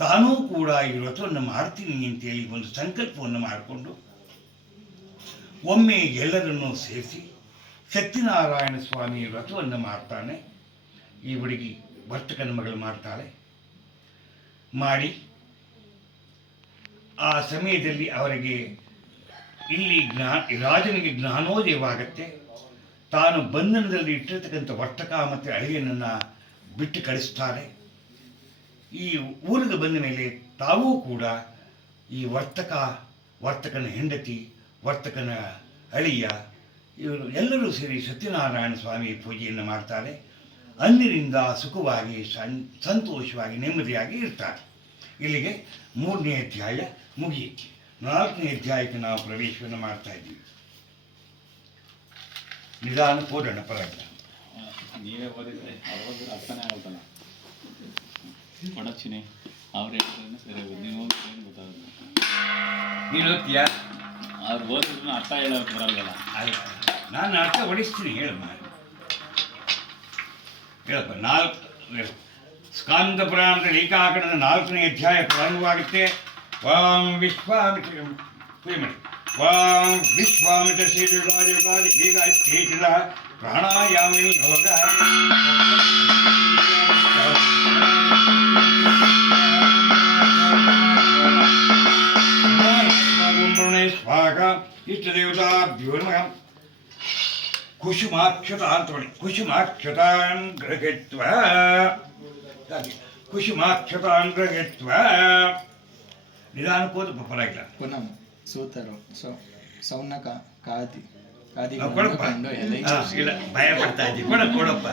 ತಾನೂ ಕೂಡ ಈ ವ್ರತವನ್ನು ಮಾಡ್ತೀನಿ ಅಂತೇಳಿ ಒಂದು ಸಂಕಲ್ಪವನ್ನು ಮಾಡಿಕೊಂಡು ಒಮ್ಮೆ ಎಲ್ಲರನ್ನೂ ಸೇರಿಸಿ ಸತ್ಯನಾರಾಯಣ ಸ್ವಾಮಿ ವ್ರತವನ್ನು ಮಾಡ್ತಾನೆ. ಈ ಹುಡುಗಿ ವರ್ತಕನ ಮಗಳು ಮಾಡ್ತಾಳೆ. ಮಾಡಿ ಆ ಸಮಯದಲ್ಲಿ ಅವರಿಗೆ ರಾಜನಿಗೆ ಜ್ಞಾನೋದಯವಾಗತ್ತೆ. ತಾನು ಬಂಧನದಲ್ಲಿ ಇಟ್ಟಿರ್ತಕ್ಕಂಥ ವರ್ತಕ ಮತ್ತು ಅಳಿಯನನ್ನು ಬಿಟ್ಟು ಕಳಿಸ್ತಾರೆ. ಈ ಊರಿಗೆ ಬಂದ ಮೇಲೆ ತಾವೂ ಕೂಡ ಈ ವರ್ತಕನ ಹೆಂಡತಿ, ವರ್ತಕನ ಅಳಿಯ ಇವರು ಎಲ್ಲರೂ ಸೇರಿ ಸತ್ಯನಾರಾಯಣ ಸ್ವಾಮಿ ಪೂಜೆಯನ್ನು ಮಾಡ್ತಾರೆ. ಅಂದಿನಿಂದ ಸುಖವಾಗಿ ಸಂತೋಷವಾಗಿ ನೆಮ್ಮದಿಯಾಗಿ ಇರ್ತಾರೆ. ಇಲ್ಲಿಗೆ 3ನೇ ಅಧ್ಯಾಯ ಮುಗಿಯಿತು. 4ನೇ ಅಧ್ಯಾಯಕ್ಕೆ ನಾವು ಪ್ರವೇಶವನ್ನು ಮಾಡ್ತಾ ಇದ್ದೀವಿ. ನಿಧಾನ ಓದೋಣ ಪರವಾಗಿಲ್ಲ. ನೀವೇ ಓದಿದ್ರೆ ಅವ್ರದ್ದು ಅರ್ಥನೇ ಆಗುತ್ತಲ್ಲ. ಕೊಡಚ್ಚಿನಿ ಅವ್ರು ಹೇಳಿದ್ರೆ ಸರಿ ಆಗುತ್ತೆ. ನೀವು ಏನು ಗೊತ್ತಾಗುತ್ತೆ. ನೀನು ಓದ್ತೀಯಾ? ಅವ್ರು ಓದಿದ್ರು ಅರ್ಥ ಹೇಳೋಕೆ ಬರಲ್ವಲ್ಲ. ನಾನು ಅರ್ಥ ಹೊಡಿಸ್ತೀನಿ. ಹೇಳಮ್ಮ. 4 ಸ್ಕಾಂದ ಪುರಾಣದ ಲೇಖಾಕರಣದ 4ನೇ ಅಧ್ಯಾಯ ಪ್ರಾರಂಭವಾಗುತ್ತೆ. ವಾಂ ವಿಶ್ವಾಮಿತ್ರ ಶ್ರೀರಾಜ ಈಗ ಚೇತಿಲ ಪ್ರಾಣಾಯಾಮಿನಿ ಯೋಗ ಸ್ವಾಗ ಇಷ್ಟ ದೇವತಾಭ್ಯೋ ನಮಃ. ಕುಸುಮಾಕ್ಷತ ಅಂತ ಹೇಳಿ ಕುಸುಮಾಕ್ಷತಾನ್ ಗ್ರಹಿತ್ವ ನಿಧಾನಕ್ಕೋದು ಪರವಾಗಿಲ್ಲ. ಪುನಃ ಸೂತರು ಸೌನಕ ಕಾದಿ ಕೊಡಪ್ಪ. ಭಯ ಪಡ್ತಾ ಇದ್ದೀವಿ. ಕೊಡಪ್ಪ.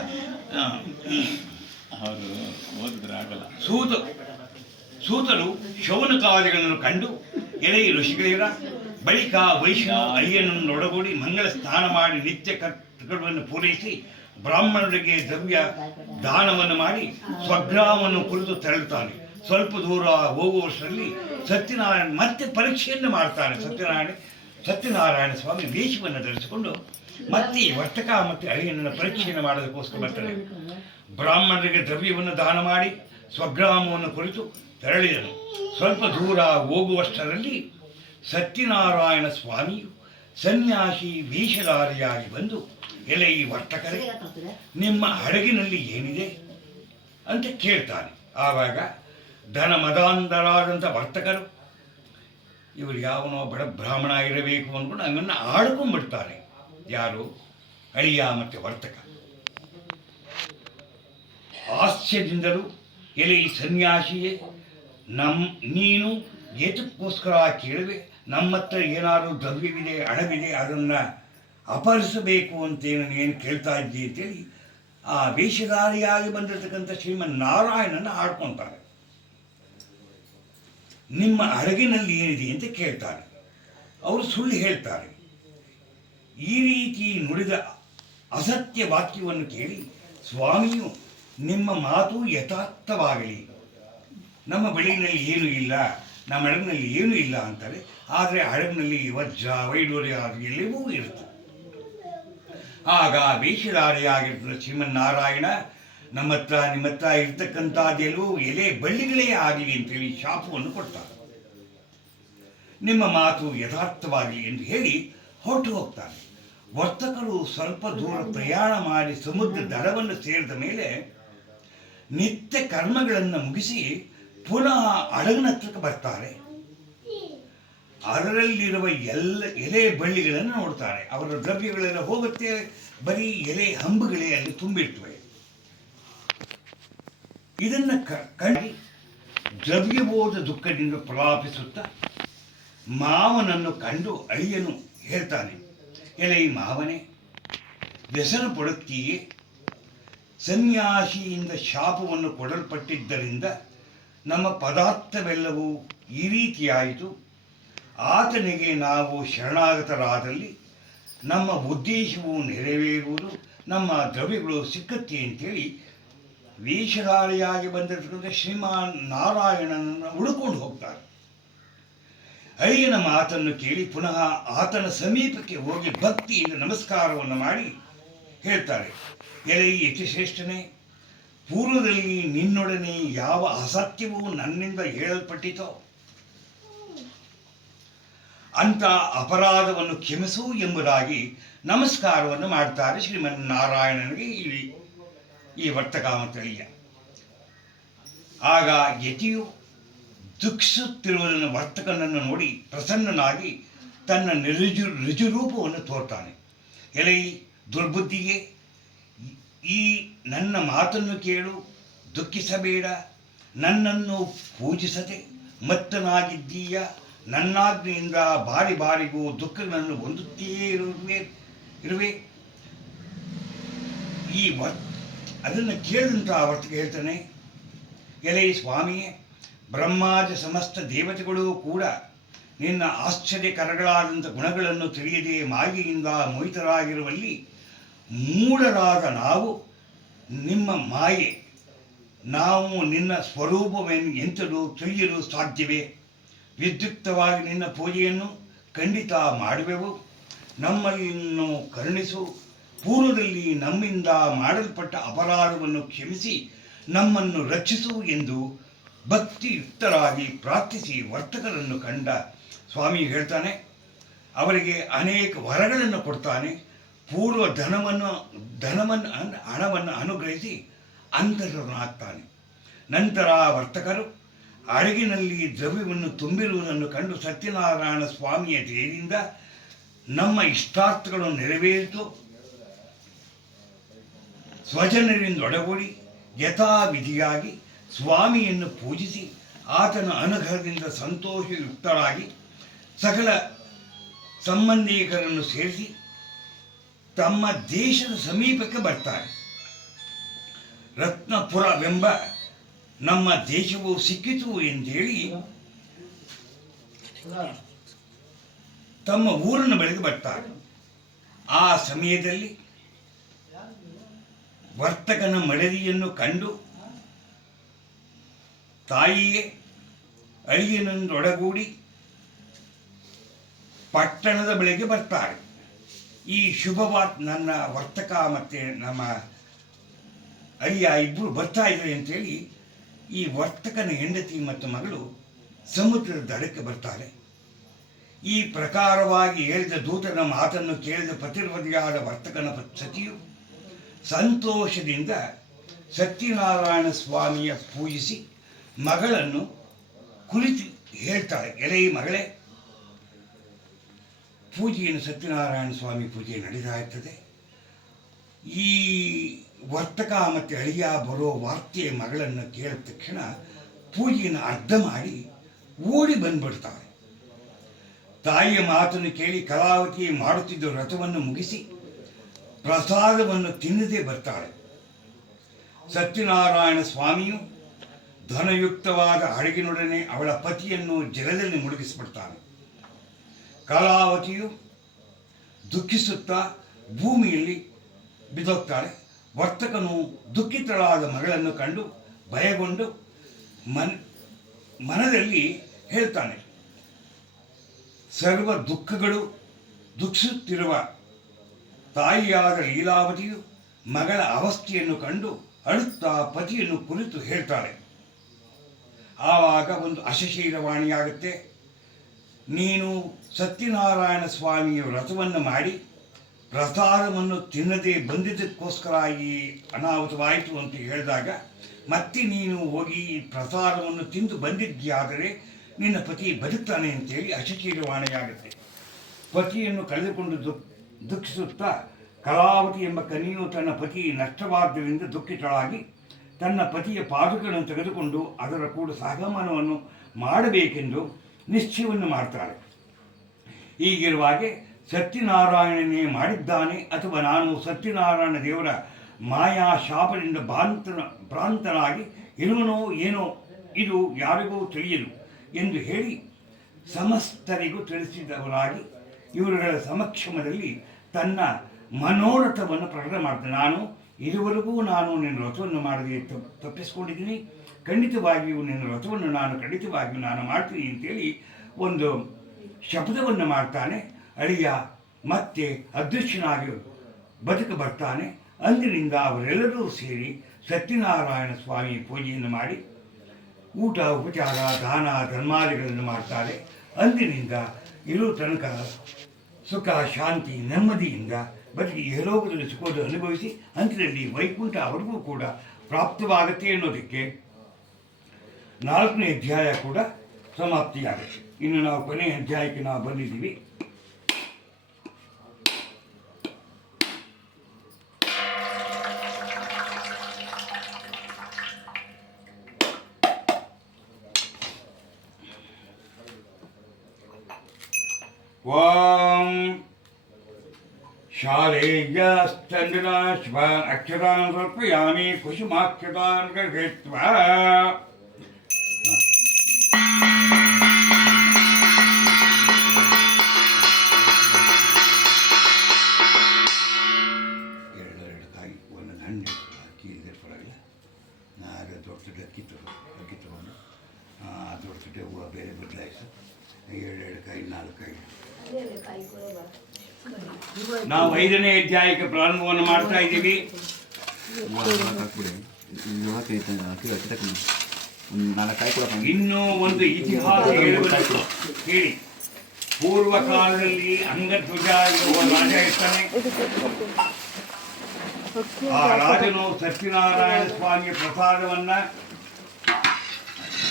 ಅವರು ಓದಿದ್ರೆ ಆಗಲ್ಲ. ಸೂತರು ಶೌನಕಾದಿಗಳನ್ನು ಕಂಡು ಎಲೆ ಋಷಿಗಳಿರ ಬಳಿಕ ವೈಷ್ಣವ ಅಳಿಯನನ್ನು ಒಡಗೂಡಿ ಮಂಗಳ ಸ್ನಾನ ಮಾಡಿ ನಿತ್ಯ ಕರ್ತವ್ಯವನ್ನು ಪೂರೈಸಿ ಬ್ರಾಹ್ಮಣರಿಗೆ ದ್ರವ್ಯ ದಾನವನ್ನು ಮಾಡಿ ಸ್ವಗ್ರಾಮವನ್ನು ಕುರಿತು ತೆರಳುತ್ತಾನೆ. ಸ್ವಲ್ಪ ದೂರ ಹೋಗುವಷ್ಟರಲ್ಲಿ ಸತ್ಯನಾರಾಯಣ ಮತ್ತೆ ಪರೀಕ್ಷೆಯನ್ನು ಮಾಡ್ತಾನೆ. ಸತ್ಯನಾರಾಯಣ ಸ್ವಾಮಿ ವೇಷವನ್ನು ಧರಿಸಿಕೊಂಡು ಮತ್ತೆ ವರ್ತಕ ಮತ್ತು ಅಳಿಯನನ್ನು ಪರೀಕ್ಷೆಯನ್ನು ಮಾಡೋದಕ್ಕೋಸ್ಕರ ಬರ್ತಾರೆ. ಬ್ರಾಹ್ಮಣರಿಗೆ ದ್ರವ್ಯವನ್ನು ದಾನ ಮಾಡಿ ಸ್ವಗ್ರಾಮವನ್ನು ಕುರಿತು ತೆರಳಿದನು. ಸ್ವಲ್ಪ ದೂರ ಹೋಗುವಷ್ಟರಲ್ಲಿ ಸತ್ಯನಾರಾಯಣ ಸ್ವಾಮಿಯು ಸನ್ಯಾಸಿ ವೇಷಧಾರಿಯಾಗಿ ಬಂದು, ಎಲೆ ಈ ವರ್ತಕರೇ, ನಿಮ್ಮ ಹಡಗಿನಲ್ಲಿ ಏನಿದೆ ಅಂತ ಕೇಳ್ತಾನೆ. ಆವಾಗ ಧನ ಮದಾಂಧರಾದಂಥ ವರ್ತಕರು ಇವರು ಯಾವನೋ ಬಡ ಬ್ರಾಹ್ಮಣ ಇರಬೇಕು ಅಂದ್ಕೊಂಡು ಅವನ್ನ ಆಡ್ಕೊಂಡ್ಬಿಡ್ತಾರೆ. ಯಾರು? ಅಳಿಯ ಮತ್ತು ವರ್ತಕ. ಹಾಸ್ಯದಿಂದಲೂ ಎಲೆ ಈ ಸನ್ಯಾಸಿಯೇ, ನೀನು ಏತಕ್ಕೋಸ್ಕರ ಕೇಳುವೆ? ನಮ್ಮ ಹತ್ರ ಏನಾದರೂ ದ್ರವ್ಯವಿದೆ, ಹಣವಿದೆ, ಅದನ್ನು ಅಪಹರಿಸಬೇಕು ಅಂತೇನು ನೀನು ಕೇಳ್ತಾ ಇದ್ದಿ ಅಂತೇಳಿ ಆ ವೇಷಧಾರಿಯಾಗಿ ಬಂದಿರತಕ್ಕಂಥ ಶ್ರೀಮನ್ನಾರಾಯಣನ ಆಡ್ಕೊಳ್ತಾರೆ. ನಿಮ್ಮ ಹಡಗಿನಲ್ಲಿ ಏನಿದೆ ಅಂತ ಕೇಳ್ತಾರೆ. ಅವರು ಸುಳ್ಳು ಹೇಳ್ತಾರೆ. ಈ ರೀತಿ ನುಡಿದ ಅಸತ್ಯ ವಾಕ್ಯವನ್ನು ಕೇಳಿ ಸ್ವಾಮಿಯು, ನಿಮ್ಮ ಮಾತು ಯಥಾರ್ಥವಾಗಲಿ, ನಮ್ಮ ಬಳಿನಲ್ಲಿ ಏನೂ ಇಲ್ಲ, ನಮ್ಮ ಹಡಗಿನಲ್ಲಿ ಏನೂ ಇಲ್ಲ ಅಂತಾರೆ. ಆದರೆ ಹಡಗಿನಲ್ಲಿ ವಜ್ರ ವೈಡೂರ್ಯ ಎಲ್ಲವೂ ಇರುತ್ತೆ. ಆಗ ವೇಷಧಾರಿಯಾಗಿರ್ತದೆ ಶ್ರೀಮನ್ನಾರಾಯಣ, ನಿಮ್ಮ ಹತ್ರ ಇರ್ತಕ್ಕಂಥದ್ದೆಲ್ಲವೂ ಎಲೆ ಬಳ್ಳಿಗಳೇ ಆಗಲಿ ಅಂತೇಳಿ ಶಾಪವನ್ನು ಕೊಡ್ತಾರೆ. ನಿಮ್ಮ ಮಾತು ಯಥಾರ್ಥವಾಗಿ ಎಂದು ಹೇಳಿ ಹೊರಟು ಹೋಗ್ತಾನೆ. ವರ್ತಕರು ಸ್ವಲ್ಪ ದೂರ ಪ್ರಯಾಣ ಮಾಡಿ ಸಮುದ್ರ ದಡವನ್ನು ಸೇರಿದ ಮೇಲೆ ನಿತ್ಯ ಕರ್ಮಗಳನ್ನು ಮುಗಿಸಿ ಪುನಃ ಹಡಗಿನ ಹತ್ರಕ್ಕೆ ಬರ್ತಾರೆ. ಅದರಲ್ಲಿರುವ ಎಲ್ಲ ಎಲೆ ಬಳ್ಳಿಗಳನ್ನು ನೋಡ್ತಾರೆ. ಅವರ ದ್ರವ್ಯಗಳೆಲ್ಲ ಹೋಗುತ್ತೆ, ಬರೀ ಎಲೆ ಹಂಬುಗಳೇ ಅಲ್ಲಿ ತುಂಬಿರ್ತವೆ. ಇದನ್ನು ಕಂಡು ದ್ರವ್ಯಬೋಧ ದುಃಖದಿಂದ ಪ್ರಲಾಪಿಸುತ್ತಾ ಮಾವನನ್ನು ಕಂಡು ಅಳಿಯನು ಹೇಳ್ತಾನೆ, ಎಲೈ ಮಾವನೇ, ವ್ಯಸನ ಪಡುತ್ತೀಯೇ? ಸನ್ಯಾಸಿಯಿಂದ ಶಾಪವನ್ನು ಕೊಡಲ್ಪಟ್ಟಿದ್ದರಿಂದ ನಮ್ಮ ಪದಾರ್ಥವೆಲ್ಲವೂ ಈ ರೀತಿಯಾಯಿತು. ಆತನಿಗೆ ನಾವು ಶರಣಾಗತರಾದಲ್ಲಿ ನಮ್ಮ ಉದ್ದೇಶವು ನೆರವೇರುವುದು, ನಮ್ಮ ದ್ರವ್ಯಗಳು ಸಿಕ್ಕತ್ತೆ ಅಂತೇಳಿ ವೇಷಧಾರಿಯಾಗಿ ಬಂದಿರತಕ್ಕಂಥ ಶ್ರೀಮಾನ್ ನಾರಾಯಣನನ್ನು ಹುಡುಕೊಂಡು ಹೋಗ್ತಾರೆ. ಅಳಿಯನ ಮಾತನ್ನು ಕೇಳಿ ಪುನಃ ಆತನ ಸಮೀಪಕ್ಕೆ ಹೋಗಿ ಭಕ್ತಿಯಿಂದ ನಮಸ್ಕಾರವನ್ನು ಮಾಡಿ ಹೇಳ್ತಾರೆ, ಎಲೈ ಯತಿಶ್ರೇಷ್ಠನೇ, ಪೂರ್ವದಲ್ಲಿ ನಿನ್ನೊಡನೆ ಯಾವ ಅಸತ್ಯವೂ ನನ್ನಿಂದ ಹೇಳಲ್ಪಟ್ಟಿತೋ ಅಂತ ಅಪರಾಧವನ್ನು ಕ್ಷಮಿಸು ಎಂಬುದಾಗಿ ನಮಸ್ಕಾರವನ್ನು ಮಾಡ್ತಾರೆ ಶ್ರೀಮನ್ನಾರಾಯಣನಿಗೆ ಈ ವರ್ತಕಾಮತಳಿಯ. ಆಗ ಯತಿಯು ದುಃಖಿಸುತ್ತಿರುವುದನ್ನು ವರ್ತಕನನ್ನು ನೋಡಿ ಪ್ರಸನ್ನನಾಗಿ ತನ್ನ ರುಜುರೂಪವನ್ನು ತೋರ್ತಾನೆ. ಎಲೈ ದುರ್ಬುದ್ಧಿಗೆ, ಈ ನನ್ನ ಮಾತನ್ನು ಕೇಳು, ದುಃಖಿಸಬೇಡ. ನನ್ನನ್ನು ಪೂಜಿಸದೆ ಮತ್ತನಾಗಿದ್ದೀಯ. ನನ್ನಾಜ್ಞೆಯಿಂದ ಬಾರಿ ಬಾರಿಗೂ ದುಃಖಗಳನ್ನು ಹೊಂದುತ್ತೇ ಇರುವೆ. ಅದನ್ನು ಕೇಳಿದಂಥ ವರ್ತಕ ಹೇಳ್ತಾನೆ, ಎಲೈ ಸ್ವಾಮಿಯೇ, ಬ್ರಹ್ಮಾದಿ ಸಮಸ್ತ ದೇವತೆಗಳು ಕೂಡ ನಿನ್ನ ಆಶ್ಚರ್ಯಕರಗಳಾದಂಥ ಗುಣಗಳನ್ನು ತಿಳಿಯದೆ ಮಾಯೆಯಿಂದ ಮೋಹಿತರಾಗಿರುವಲ್ಲಿ ಮೂಢರಾದ ನಾವು ನಿಮ್ಮ ಮಾಯೆ, ನಾವು ನಿನ್ನ ಸ್ವರೂಪವನ್ನು ಎಂತಲೂ ತಿಳಿಯಲು ಸಾಧ್ಯವೇ? ವಿದ್ಯುಕ್ತವಾಗಿ ನಿನ್ನ ಪೂಜೆಯನ್ನು ಖಂಡಿತ ಮಾಡುವೆವು. ನಮ್ಮನ್ನು ಕರುಣಿಸು. ಪೂರ್ವದಲ್ಲಿ ನಮ್ಮಿಂದ ಮಾಡಲ್ಪಟ್ಟ ಅಪರಾಧವನ್ನು ಕ್ಷಮಿಸಿ ನಮ್ಮನ್ನು ರಕ್ಷಿಸು ಎಂದು ಭಕ್ತಿಯುಕ್ತರಾಗಿ ಪ್ರಾರ್ಥಿಸಿ ವರ್ತಕರನ್ನು ಕಂಡ ಸ್ವಾಮಿ ಹೇಳ್ತಾನೆ. ಅವರಿಗೆ ಅನೇಕ ವರಗಳನ್ನು ಕೊಡ್ತಾನೆ. ಪೂರ್ವ ಹಣವನ್ನು ಅನುಗ್ರಹಿಸಿ ಅಂತರನಾಗ್ತಾನೆ. ನಂತರ ವರ್ತಕರು ಹಡಗಿನಲ್ಲಿ ದ್ರವ್ಯವನ್ನು ತುಂಬಿರುವುದನ್ನು ಕಂಡು ಸತ್ಯನಾರಾಯಣ ಸ್ವಾಮಿಯ ದಯೆಯಿಂದ ನಮ್ಮ ಇಷ್ಟಾರ್ಥಗಳು ನೆರವೇರಿತು, ಸ್ವಜನರಿಂದೊಡಗೂಡಿ ಯಥಾವಿಧಿಯಾಗಿ ಸ್ವಾಮಿಯನ್ನು ಪೂಜಿಸಿ ಆತನ ಅನುಗ್ರಹದಿಂದ ಸಂತೋಷಯುಕ್ತರಾಗಿ ಸಕಲ ಸಂಬಂಧಿಕರನ್ನು ಸೇರಿಸಿ ತಮ್ಮ ದೇಶದ ಸಮೀಪಕ್ಕೆ ಬರ್ತಾರೆ. ರತ್ನಪುರವೆಂಬ ನಮ್ಮ ದೇಶವು ಸಿಕ್ಕಿತು ಎಂದೇಳಿ ತಮ್ಮ ಊರಿನ ಬಳಿಗೆ ಬರ್ತಾರೆ. ಆ ಸಮಯದಲ್ಲಿ ವರ್ತಕನ ಮಡದಿಯನ್ನು ಕಂಡು ತಾಯಿಯೇ ಅಳಿಯನೊಂದೊಡಗೂಡಿ ಪಟ್ಟಣದ ಬಳಿಗೆ ಬರ್ತಾರೆ. ಈ ನನ್ನ ವರ್ತಕ ಮತ್ತು ನಮ್ಮ ಅಳಿಯ ಇಬ್ಬರು ಬರ್ತಾ ಇದ್ದಾರೆ ಅಂತೇಳಿ ಈ ವರ್ತಕನ ಹೆಂಡತಿ ಮತ್ತು ಮಗಳು ಸಮುದ್ರದ ದಡಕ್ಕೆ ಬರ್ತಾರೆ. ಈ ಪ್ರಕಾರವಾಗಿ ಹೇಳಿದ ದೂತನ ಮಾತನ್ನು ಕೇಳಿದ ಪತಿರ್ವದಿಯಾದ ವರ್ತಕನ ಸತಿಯು ಸಂತೋಷದಿಂದ ಸತ್ಯನಾರಾಯಣ ಸ್ವಾಮಿಯ ಪೂಜಿಸಿ ಮಗಳನ್ನು ಕುರಿತು ಹೇಳ್ತಾಳೆ, ಎಲೈ ಮಗಳೇ, ಪೂಜೆಯನ್ನು ಸತ್ಯನಾರಾಯಣ ಸ್ವಾಮಿ ಪೂಜೆ ನಡೀತಾ ಇರ್ತದೆ. ಈ ವರ್ತಕ ಮತ್ತು ಅಳಿಯ ಬರೋ ವಾರ್ತೆಯ ಮಗಳನ್ನು ಕೇಳಿದ ತಕ್ಷಣ ಪೂಜೆಯನ್ನು ಅರ್ಧ ಮಾಡಿ ಓಡಿ ಬಂದ್ಬಿಡ್ತಾಳೆ. ತಾಯಿಯ ಮಾತನ್ನು ಕೇಳಿ ಕಲಾವತಿ ಮಾಡುತ್ತಿದ್ದ ವ್ರತವನ್ನು ಮುಗಿಸಿ ಪ್ರಸಾದವನ್ನು ತಿನ್ನದೇ ಬರ್ತಾಳೆ. ಸತ್ಯನಾರಾಯಣ ಸ್ವಾಮಿಯು ಧನಯುಕ್ತವಾದ ಹಡಗಿನೊಡನೆ ಅವಳ ಪತಿಯನ್ನು ಜಲದಲ್ಲಿ ಮುಳುಗಿಸಿಬಿಡ್ತಾನೆ. ಕಲಾವತಿಯು ದುಃಖಿಸುತ್ತಾ ಭೂಮಿಯಲ್ಲಿ ಬಿದ್ದೋಗ್ತಾಳೆ. ವರ್ತಕನು ದುಃಖಿತಳಾದ ಮಗಳನ್ನು ಕಂಡು ಭಯಗೊಂಡು ಮನದಲ್ಲಿ ಹೇಳ್ತಾನೆ, ಸರ್ವ ದುಃಖಗಳು ದುಃಖಿಸುತ್ತಿರುವ ತಾಯಿಯಾದ ಲೀಲಾವತಿಯು ಮಗಳ ಅವಸ್ಥೆಯನ್ನು ಕಂಡು ಅಳುತ್ತಾ ಪತಿಯನ್ನು ಕುರಿತು ಹೇಳ್ತಾಳೆ. ಆವಾಗ ಒಂದು ಅಶಶೀರವಾಣಿಯಾಗುತ್ತೆ. ನೀನು ಸತ್ಯನಾರಾಯಣ ಸ್ವಾಮಿಯ ವ್ರತವನ್ನು ಮಾಡಿ ಪ್ರಸಾದವನ್ನು ತಿನ್ನದೆ ಬಂದಿದ್ದಕ್ಕೋಸ್ಕರ ಈ ಅನಾಹುತವಾಯಿತು ಅಂತ ಹೇಳಿದಾಗ ಮತ್ತೆ ನೀನು ಹೋಗಿ ಈ ಪ್ರಸಾದವನ್ನು ತಿಂದು ಬಂದಿದ್ದೀಯಾದರೆ ನಿನ್ನ ಪತಿ ಬದುಕ್ತಾನೆ ಅಂತೇಳಿ ಅಶಕೀರವಾಣಿಯಾಗುತ್ತೆ. ಪತಿಯನ್ನು ಕಳೆದುಕೊಂಡು ದುಃಖಿಸುತ್ತಾ ಕಲಾವತಿ ಎಂಬ ಕನ್ಯೆಯು ತನ್ನ ಪತಿ ನಷ್ಟವಾದ್ದರಿಂದ ದುಃಖಿತಳಾಗಿ ತನ್ನ ಪತಿಯ ಪಾದುಕೆಗಳನ್ನು ತೆಗೆದುಕೊಂಡು ಅದರ ಕೂಡ ಸಹಗಮನವನ್ನು ಮಾಡಬೇಕೆಂದು ನಿಶ್ಚಯವನ್ನು ಮಾಡ್ತಾಳೆ. ಹೀಗಿರುವಾಗೆ ಸತ್ಯನಾರಾಯಣನೇ ಮಾಡಿದ್ದಾನೆ ಅಥವಾ ನಾನು ಸತ್ಯನಾರಾಯಣ ದೇವರ ಮಾಯಾ ಶಾಪದಿಂದ ಭ್ರಾಂತನಾಗಿ ಇರುವನೋ ಏನೋ ಇದು ಯಾರಿಗೂ ತಿಳಿಯದು ಎಂದು ಹೇಳಿ ಸಮಸ್ತರಿಗೂ ತಿಳಿಸಿದವರಾಗಿ ಇವರುಗಳ ಸಮಕ್ಷಮದಲ್ಲಿ ತನ್ನ ಮನೋರಥವನ್ನು ಪ್ರಕಟ ಮಾಡ್ತಾನೆ. ನಾನು ಇದುವರೆಗೂ ನಿನ್ನ ವ್ರತವನ್ನು ಮಾಡದೆ ತಪ್ಪಿಸ್ಕೊಂಡಿದ್ದೀನಿ, ಖಂಡಿತವಾಗಿಯೂ ನಿನ್ನ ವ್ರತವನ್ನು ಖಂಡಿತವಾಗಿಯೂ ನಾನು ಮಾಡ್ತೀನಿ ಅಂತೇಳಿ ಒಂದು ಶಬ್ದವನ್ನು ಮಾಡ್ತಾನೆ. ಅಳಿಯ ಮತ್ತೆ ಅದೃಶ್ಯನಾಗಿ ಬರ್ತಾನೆ. ಅಂದಿನಿಂದ ಅವರೆಲ್ಲರೂ ಸೇರಿ ಸತ್ಯನಾರಾಯಣ ಸ್ವಾಮಿ ಪೂಜೆಯನ್ನು ಮಾಡಿ ಊಟ ಉಪಚಾರ ದಾನ ಧರ್ಮಾದಿಗಳನ್ನು ಮಾಡ್ತಾರೆ. ಅಂದಿನಿಂದ ಇರೋ ತನಕ ಸುಖ ಶಾಂತಿ ನೆಮ್ಮದಿಯಿಂದ ಬದುಕಿ ಯಲೋಕದಲ್ಲಿ ಸುಖವನ್ನು ಅನುಭವಿಸಿ ಅಂತ್ಯದಲ್ಲಿ ವೈಕುಂಠ ಅವರಿಗೂ ಕೂಡ ಪ್ರಾಪ್ತವಾಗುತ್ತೆ ಅನ್ನೋದಕ್ಕೆ 4ನೇ ಅಧ್ಯಾಯ ಕೂಡ ಸಮಾಪ್ತಿಯಾಗುತ್ತೆ. ಇನ್ನು ನಾವು ಕೊನೆಯ ಅಧ್ಯಾಯಕ್ಕೆ ನಾವು ಬಂದಿದ್ದೀವಿ. ಓಂ ಶಾಲೇಯಸ್ತಂಡನ ಶಿವಾನ್ ಅಕ್ಷರಾನ್ ಸಮರ್ಪಯಾಮಿ ಕುಸುಮಾಕ್ಷತಾನ್ ಗೃಹೀತ್ವಾ. ಎರಡು ಕಾಯಿ ಒಂದೊಂದು ಹಣ್ಣು ಹಾಕಿ ಇದ್ರೆ ಪರವಾಗಿಲ್ಲ. ನಾಗ ದೊಡ್ಡ ಅಕ್ಕಿ ತಗೊಂಡು ದೊಡ್ಡ ಹೂವು ಬೇರೆ ಬದಲಾಯಿಸು. 2 ಕಾಯಿ 4 ಕಾಯಿ. ನಾವು 5ನೇ ಅಧ್ಯಾಯಕ್ಕೆ ಪ್ರಾರಂಭವನ್ನು ಮಾಡ್ತಾ ಇದ್ದೀವಿ. ಇನ್ನೂ ಒಂದು ಇತಿಹಾಸ ಹೇಳಿ. ಪೂರ್ವ ಕಾಲದಲ್ಲಿ ಅಂಗಧ್ವಜ ಎನ್ನುವ ರಾಜ ಇರ್ತಾನೆ. ಆ ರಾಜನು ಸತ್ಯನಾರಾಯಣ ಸ್ವಾಮಿಯ ಪ್ರಸಾದವನ್ನ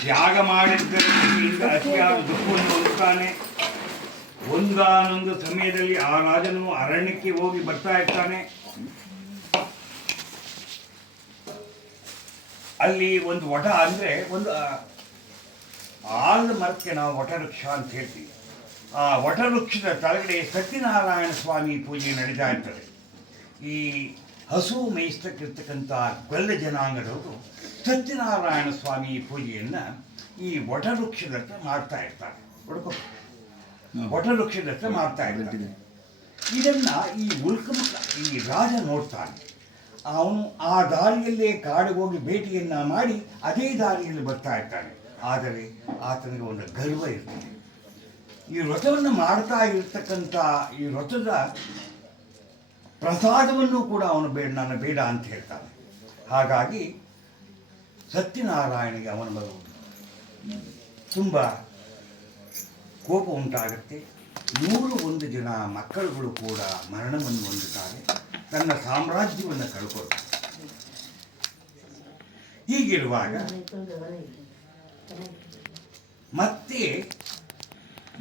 ತ್ಯಾಗ ಮಾಡಿದ್ದರಿಂದ ಅತಿಯಾದ ದುಃಖವನ್ನು ಹೊಂದುತ್ತಾನೆ. ಒಂದಾನೊಂದು ಸಮಯದಲ್ಲಿ ಆ ರಾಜನು ಅರಣ್ಯಕ್ಕೆ ಹೋಗಿ ಬರ್ತಾ ಇರ್ತಾನೆ. ಅಲ್ಲಿ ಒಂದು ವಟ ಅಂದರೆ ಒಂದು ಆಲದ ಮರಕ್ಕೆ ನಾವು ವಟವೃಕ್ಷ ಅಂತ ಹೇಳ್ತೀವಿ. ಆ ವಟವೃಕ್ಷದ ಕೆಳಗಡೆ ಸತ್ಯನಾರಾಯಣ ಸ್ವಾಮಿ ಪೂಜೆ ನಡೀತಾ ಇರ್ತದೆ. ಈ ಹಸು ಮೇಯಿಸ್ತಕ್ಕಿರ್ತಕ್ಕಂಥ ಗೊಲ್ಲ ಜನಾಂಗದವರು ಸತ್ಯನಾರಾಯಣ ಸ್ವಾಮಿ ಪೂಜೆಯನ್ನು ಈ ವಟವೃಕ್ಷದ ಹತ್ರ ಮಾಡ್ತಾ ಇರ್ತಾರೆ. ವಟವೃಕ್ಷದ ಹತ್ರ ಮಾಡ್ತಾ ಇರ್ತಾರೆ. ಇದನ್ನ ಈ ಈ ರಾಜ ನೋಡ್ತಾನೆ. ಅವನು ಆ ದಾರಿಯಲ್ಲೇ ಕಾಡಿಗೆ ಹೋಗಿ ಭೇಟಿಯನ್ನು ಮಾಡಿ ಅದೇ ದಾರಿಯಲ್ಲಿ ಬರ್ತಾ ಇರ್ತಾನೆ. ಆದರೆ ಆತನಿಗೆ ಒಂದು ಗರ್ವ ಇರ್ತದೆ. ಈ ವ್ರತವನ್ನು ಮಾಡ್ತಾ ಇರ್ತಕ್ಕಂಥ ಈ ವ್ರತದ ಪ್ರಸಾದವನ್ನು ಕೂಡ ಅವನು ನಾನು ಬೇಡ ಅಂತ ಹೇಳ್ತಾನೆ. ಹಾಗಾಗಿ ಸತ್ಯನಾರಾಯಣಿಗೆ ಅವನು ಬರುವುದು ತುಂಬ ಕೋಪ ಉಂಟಾಗುತ್ತೆ. 101 ಜನ ಮಕ್ಕಳುಗಳು ಕೂಡ ಮರಣವನ್ನು ಹೊಂದುತ್ತಾರೆ. ತನ್ನ ಸಾಮ್ರಾಜ್ಯವನ್ನು ಕಳ್ಕೊಳ್ತಾರೆ. ಹೀಗಿರುವಾಗ ಮತ್ತೆ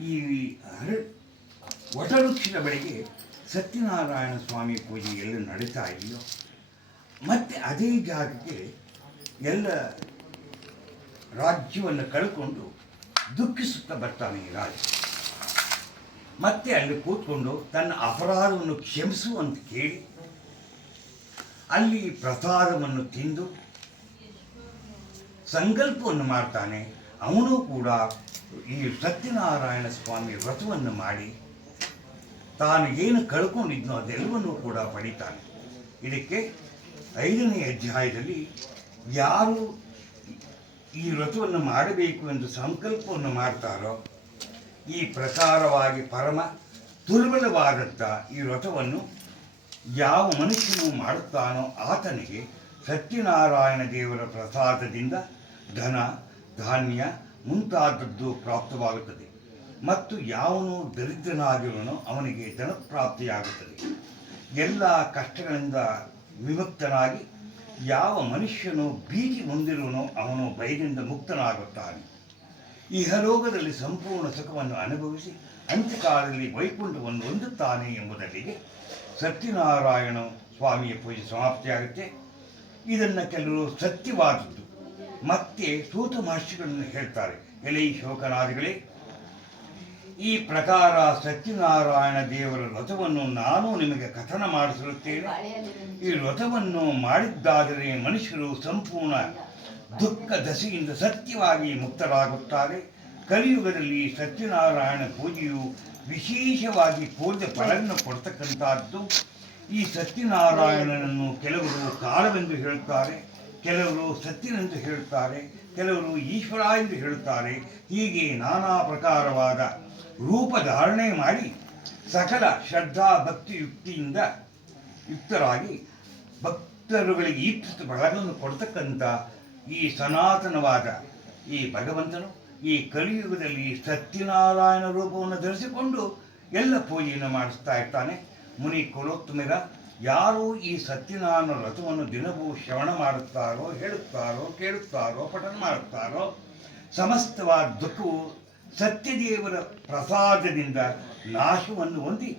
ಈ ವಟವೃಕ್ಷದ ಬಳಿಗೆ ಸತ್ಯನಾರಾಯಣ ಸ್ವಾಮಿ ಪೂಜೆ ಎಲ್ಲ ನಡೀತಾ ಇದೆಯೋ ಮತ್ತೆ ಅದೇ ಜಾಗಕ್ಕೆ ಎಲ್ಲ ರಾಜ್ಯವನ್ನು ಕಳ್ಕೊಂಡು ದುಃಖಿಸುತ್ತಾ ಬರ್ತಾನೆ ಈ ರಾಜ. ಮತ್ತೆ ಅಲ್ಲಿ ಕೂತ್ಕೊಂಡು ತನ್ನ ಅಪರಾಧವನ್ನು ಕ್ಷಮಿಸುವಂತ ಕೇಳಿ ಅಲ್ಲಿ ಪ್ರಸಾದವನ್ನು ತಿಂದು ಸಂಕಲ್ಪವನ್ನು ಮಾಡ್ತಾನೆ. ಅವನು ಕೂಡ ಈ ಸತ್ಯನಾರಾಯಣ ಸ್ವಾಮಿ ವ್ರತವನ್ನು ಮಾಡಿ ತಾನು ಏನು ಕಳ್ಕೊಂಡಿದ್ನೋ ಅದೆಲ್ಲವನ್ನೂ ಕೂಡ ಪಡಿತಾನೆ. ಇದಕ್ಕೆ 5ನೇ ಅಧ್ಯಾಯದಲ್ಲಿ ಯಾರು ಈ ವ್ರತವನ್ನು ಮಾಡಬೇಕು ಎಂದು ಸಂಕಲ್ಪವನ್ನು ಮಾಡ್ತಾರೋ ಈ ಪ್ರಕಾರವಾಗಿ ಪರಮ ದುರ್ಬಲವಾದಂಥ ಈ ವ್ರತವನ್ನು ಯಾವ ಮನುಷ್ಯನು ಮಾಡುತ್ತಾನೋ ಆತನಿಗೆ ಸತ್ಯನಾರಾಯಣ ದೇವರ ಪ್ರಸಾದದಿಂದ ಧನ ಧಾನ್ಯ ಮುಂತಾದದ್ದು ಪ್ರಾಪ್ತವಾಗುತ್ತದೆ. ಮತ್ತು ಯಾವನು ದರಿದ್ರನಾಗಿರುವನೋ ಅವನಿಗೆ ಧನಪ್ರಾಪ್ತಿಯಾಗುತ್ತದೆ. ಎಲ್ಲ ಕಷ್ಟಗಳಿಂದ ವಿಮುಕ್ತನಾಗಿ ಯಾವ ಮನುಷ್ಯನು ಭೀತಿ ಹೊಂದಿರುವನೋ ಅವನು ಭಯದಿಂದ ಮುಕ್ತನಾಗುತ್ತಾನೆ. ಇಹಲೋಕದಲ್ಲಿ ಸಂಪೂರ್ಣ ಸುಖವನ್ನು ಅನುಭವಿಸಿ ಅಂತ್ಯಕಾಲದಲ್ಲಿ ವೈಕುಂಠವನ್ನು ಹೊಂದುತ್ತಾನೆ ಎಂಬುದಲ್ಲಿಗೆ ಸತ್ಯನಾರಾಯಣ ಸ್ವಾಮಿಯ ಪೂಜೆ ಸಮಾಪ್ತಿಯಾಗುತ್ತೆ. ಇದನ್ನು ಕೆಲವರು ಸತ್ಯವಾದದ್ದು ಮತ್ತೆ ಸೂತ ಮಹರ್ಷಿಗಳನ್ನು ಹೇಳ್ತಾರೆ. ಎಲೆ ಶೋಕನಾದಿಗಳೇ, ಈ ಪ್ರಕಾರ ಸತ್ಯನಾರಾಯಣ ದೇವರ ವ್ರತವನ್ನು ನಾನು ನಿಮಗೆ ಕಥನ ಮಾಡಿಸಿರುತ್ತೇನೆ. ಈ ವ್ರತವನ್ನು ಮಾಡಿದ್ದಾದರೆ ಮನುಷ್ಯರು ಸಂಪೂರ್ಣ ದುಃಖ ದಶೆಯಿಂದ ಸತ್ಯವಾಗಿ ಮುಕ್ತರಾಗುತ್ತಾರೆ. ಕಲಿಯುಗದಲ್ಲಿ ಸತ್ಯನಾರಾಯಣ ಪೂಜೆಯು ವಿಶೇಷವಾಗಿ ಪೂಜ್ಯ ಫಲವನ್ನು ಕೊಡ್ತಕ್ಕಂಥದ್ದು. ಈ ಸತ್ಯನಾರಾಯಣನನ್ನು ಕೆಲವರು ಕಾಲವೆಂದು ಹೇಳುತ್ತಾರೆ, ಕೆಲವರು ಸತ್ಯನೆಂದು ಹೇಳುತ್ತಾರೆ, ಕೆಲವರು ಈಶ್ವರ ಎಂದು ಹೇಳುತ್ತಾರೆ. ಹೀಗೆ ನಾನಾ ಪ್ರಕಾರವಾದ ರೂಪಧಾರಣೆ ಮಾಡಿ ಸಕಲ ಶ್ರದ್ಧಾ ಭಕ್ತಿ ಯುಕ್ತರಾಗಿ ಭಕ್ತರುಗಳಿಗೆ ಈಪ್ಸಿತ ಫಲಗಳನ್ನು ಕೊಡ್ತಕ್ಕಂಥ ಈ ಸನಾತನವಾದ ಈ ಭಗವಂತನು ಈ ಕಲಿಯುಗದಲ್ಲಿ ಸತ್ಯನಾರಾಯಣ ರೂಪವನ್ನು ಧರಿಸಿಕೊಂಡು ಎಲ್ಲ ಪೂಜೆಯನ್ನು ಮಾಡಿಸ್ತಾ ಇರ್ತಾನೆ. ಮುನಿ ಕುಲೋತ್ತಮರ ಯಾರು ಈ ಸತ್ಯನಾರಾಯಣ ವ್ರತವನ್ನು ದಿನವೂ ಶ್ರವಣ ಮಾಡುತ್ತಾರೋ, ಹೇಳುತ್ತಾರೋ, ಕೇಳುತ್ತಾರೋ, ಪಠನ ಮಾಡುತ್ತಾರೋ ಸಮಸ್ತವಾದ ದುಃಖವು ಸತ್ಯದೇವರ ಪ್ರಸಾದದಿಂದ ನಾಶವನ್ನು ಹೊಂದಿ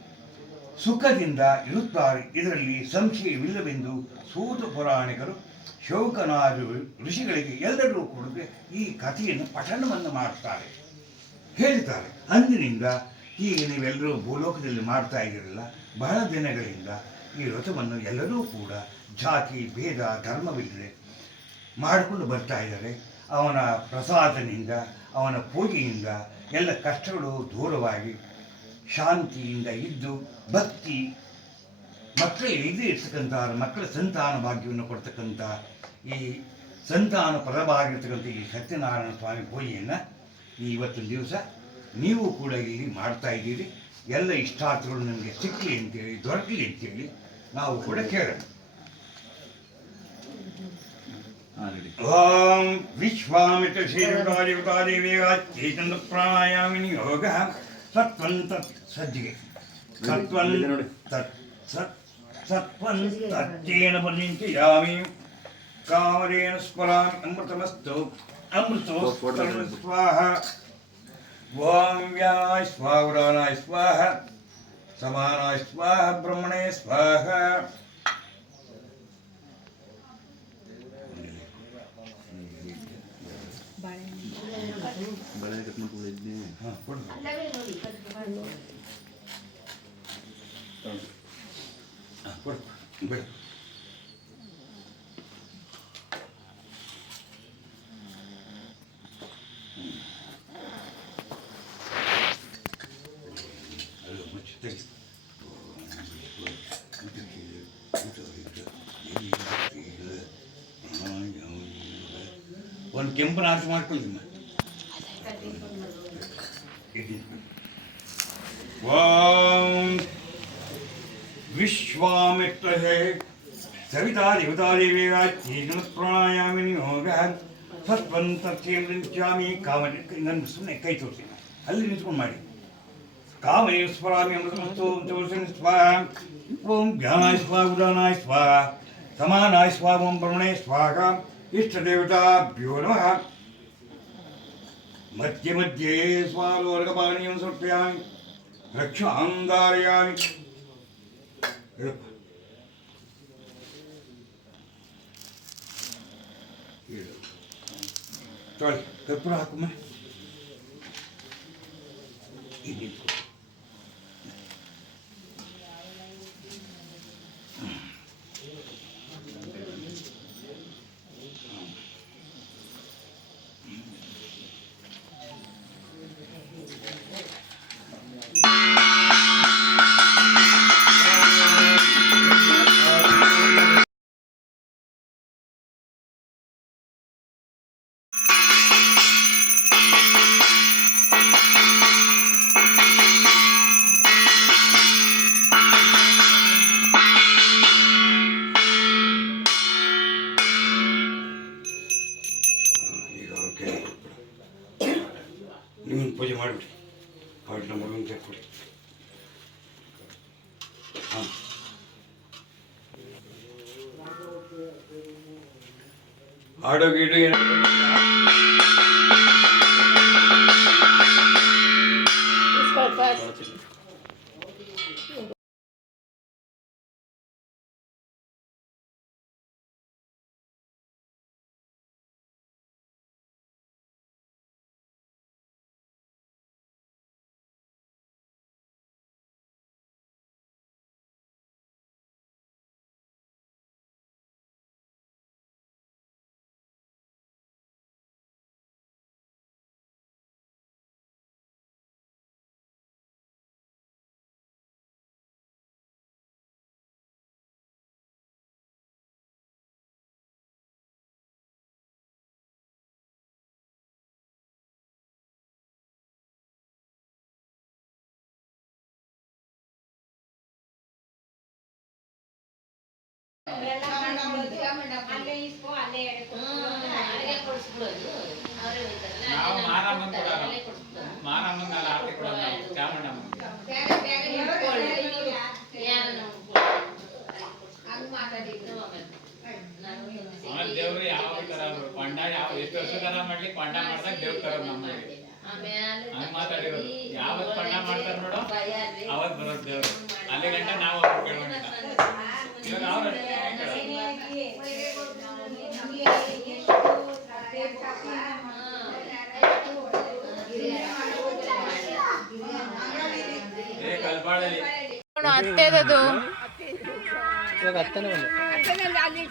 ಸುಖದಿಂದ ಇರುತ್ತಾರೆ. ಇದರಲ್ಲಿ ಸಂಶಯವಿಲ್ಲವೆಂದು ಸೂತ ಪುರಾಣಿಕರು ಶೌಕನಾದಿ ಋಷಿಗಳಿಗೆ ಎಲ್ಲರೂ ಕೂಡ ಈ ಕಥೆಯನ್ನು ಪಠಣವನ್ನು ಮಾಡ್ತಾರೆ, ಹೇಳ್ತಾರೆ. ಅಂದಿನಿಂದ ಈಗ ನೀವೆಲ್ಲರೂ ಭೂಲೋಕದಲ್ಲಿ ಮಾಡ್ತಾ ಇದ್ದೀರಲ್ಲ, ಬಹಳ ದಿನಗಳಿಂದ ಈ ವ್ರತವನ್ನು ಎಲ್ಲರೂ ಕೂಡ ಜಾತಿ ಭೇದ ಧರ್ಮವಿಲ್ಲದೆ ಮಾಡಿಕೊಂಡು ಬರ್ತಾ ಇದ್ದಾರೆ. ಅವನ ಪ್ರಸಾದದಿಂದ ಅವನ ಪೂಜೆಯಿಂದ ಎಲ್ಲ ಕಷ್ಟಗಳು ದೂರವಾಗಿ ಶಾಂತಿಯಿಂದ ಇದ್ದು ಭಕ್ತಿ ಮಕ್ಕಳಿಗೆ ಇದೇ ಇರ್ತಕ್ಕಂಥ ಮಕ್ಕಳ ಸಂತಾನ ಭಾಗ್ಯವನ್ನು ಕೊಡ್ತಕ್ಕಂಥ ಈ ಸಂತಾನ ಪರವಾಗಿರ್ತಕ್ಕಂಥ ಈ ಸತ್ಯನಾರಾಯಣ ಸ್ವಾಮಿ ಪೂಜೆಯನ್ನು ಇವತ್ತಿನ ದಿವಸ ನೀವು ಕೂಡ ಇಲ್ಲಿ ಮಾಡ್ತಾ ಇದ್ದೀರಿ. ಎಲ್ಲ ಇಷ್ಟಾರ್ಥಗಳು ನಮಗೆ ಸಿಕ್ಕಲಿ ಅಂತೇಳಿ, ದೊರಕಲಿ ಅಂತೇಳಿ ನಾವು ಕೂಡ ಕೇಳೋಣ. ಓಂ ವಿಶ್ವಾಮಿತ್ರ ಶ್ರೀದೇವೇಚೇತನ ಪ್ರಾಣಾಯಾಮಿನಿ ಯೋಗ ಸತ್ವಂತ ಸಜ್ಜಿಗೆ ಸತ್ವಂತೇನ ಪರಿಚಿಂತೆಯಾಮಿ ಕಾಮರೇಣ ಸ್ಮರಾಮಿ ಅಮೃತಮಸ್ತು ಅಮೃತೋ ಸ್ವಾಹ. ಓಂ ವ್ಯಾಯ ಸ್ವಾಹ ಉಡಾನಾಯ ಸ್ವಾಹ ಸಮಾನಾಯ ಸ್ವಾಹ ಬ್ರಹ್ಮಣೇ ಸ್ವಾಹ. ಒಂದು ಕೆಂಪನ ಆರ್ಚ್ ಮಾಡ್ಕೊಳ್ತೀನಿ. ಓಂ ವಿಶ್ವಾಮಿತ್ರೇ ಸವಿತಾ ದೇವತಾದೇವೇನ ಪ್ರಾಣಾಯಾಮಿನಿ ಯೋಗ ಸತ್ವಂತೇಂಚಾಮಿ ಕಾಮನೆ. ನನ್ನ ಸುಮ್ಮನೆ ಕೈ ತೋರಿಸಿ ಅಲ್ಲಿ ನಿಂತ್ಕೊಂಡು ಮಾಡಿ. ಕಾಮನೇ ಸ್ಮರಾಮಿ ಅಮೃತಮಸ್ತು ಸ್ವಾಹ. ಓಂ ಜ್ಞಾನಾಯ ಸ್ವಾಹ ಉದಾನಾಯ ಸ್ವಾಹ ಸಮಾನಾಯ ಸ್ವಾಹ ಓಂ ಬ್ರಹ್ಮಣೇ ಸ್ವಾಹ. ಇಷ್ಟದೇವತಾಭ್ಯೋ ನಮಃ. ಮಧ್ಯೆ ಮಧ್ಯೆ ಸ್ವಾಲೋರ್ಗಪಾಣಿಯನ್ನು ಸಮರ್ಪಯಾಮಿ ರಕ್ಷಾಂ ಧಾರಯಾಮಿ. ತೊಳಿ ಕರ್ಪೂರ ಹಾಕುಮ್ಮ. ಇಲ್ಲಿ ಹಾಂ ಹಾಡು ಗೀಡು ಏನಾದ್ರು ನಾವು ಮಾರಮ್ಮನ್ ಕೊಡೋರು. ಮಾರಮ್ಮನ್ನೆಲ್ಲ ಆರತಿ ಕೊಡೋದು ನಾವು, ಚಾಮುಂಡಮ್ಮನ್. ಆಮೇಲೆ ದೇವ್ರು ಯಾವ ತರ ಕೊಂಡ ಯಾವ ಎಷ್ಟು ವರ್ಷ ಮಾಡ್ಲಿ ಕೊಂಡ ಮಾಡ್ದಾಗ ದೇವ್ರ ತರೋದು ನಮ್ಮಲ್ಲಿ ಹಂಗ್ ಮಾತಾಡಿರೋದು. ಯಾವತ್ ಕೊಂಡ ಮಾಡ್ತಾರ ನೋಡು ಅವತ್ ಬರೋದು ದೇವ್ರು. ಅಲ್ಲಿ ಗಂಟ ನಾವು ಅವ್ರು ಕೇಳೋಂಗಿಲ್ಲ. ಇವಾಗ ಅವ್ರು ಕಲ್ಪಾಡಲ್ಲಿ ಅತ್ತೆದದು ಇವಾಗ ಹತ್ತನೇ ಒಂದು ಅಲ್ಲಿ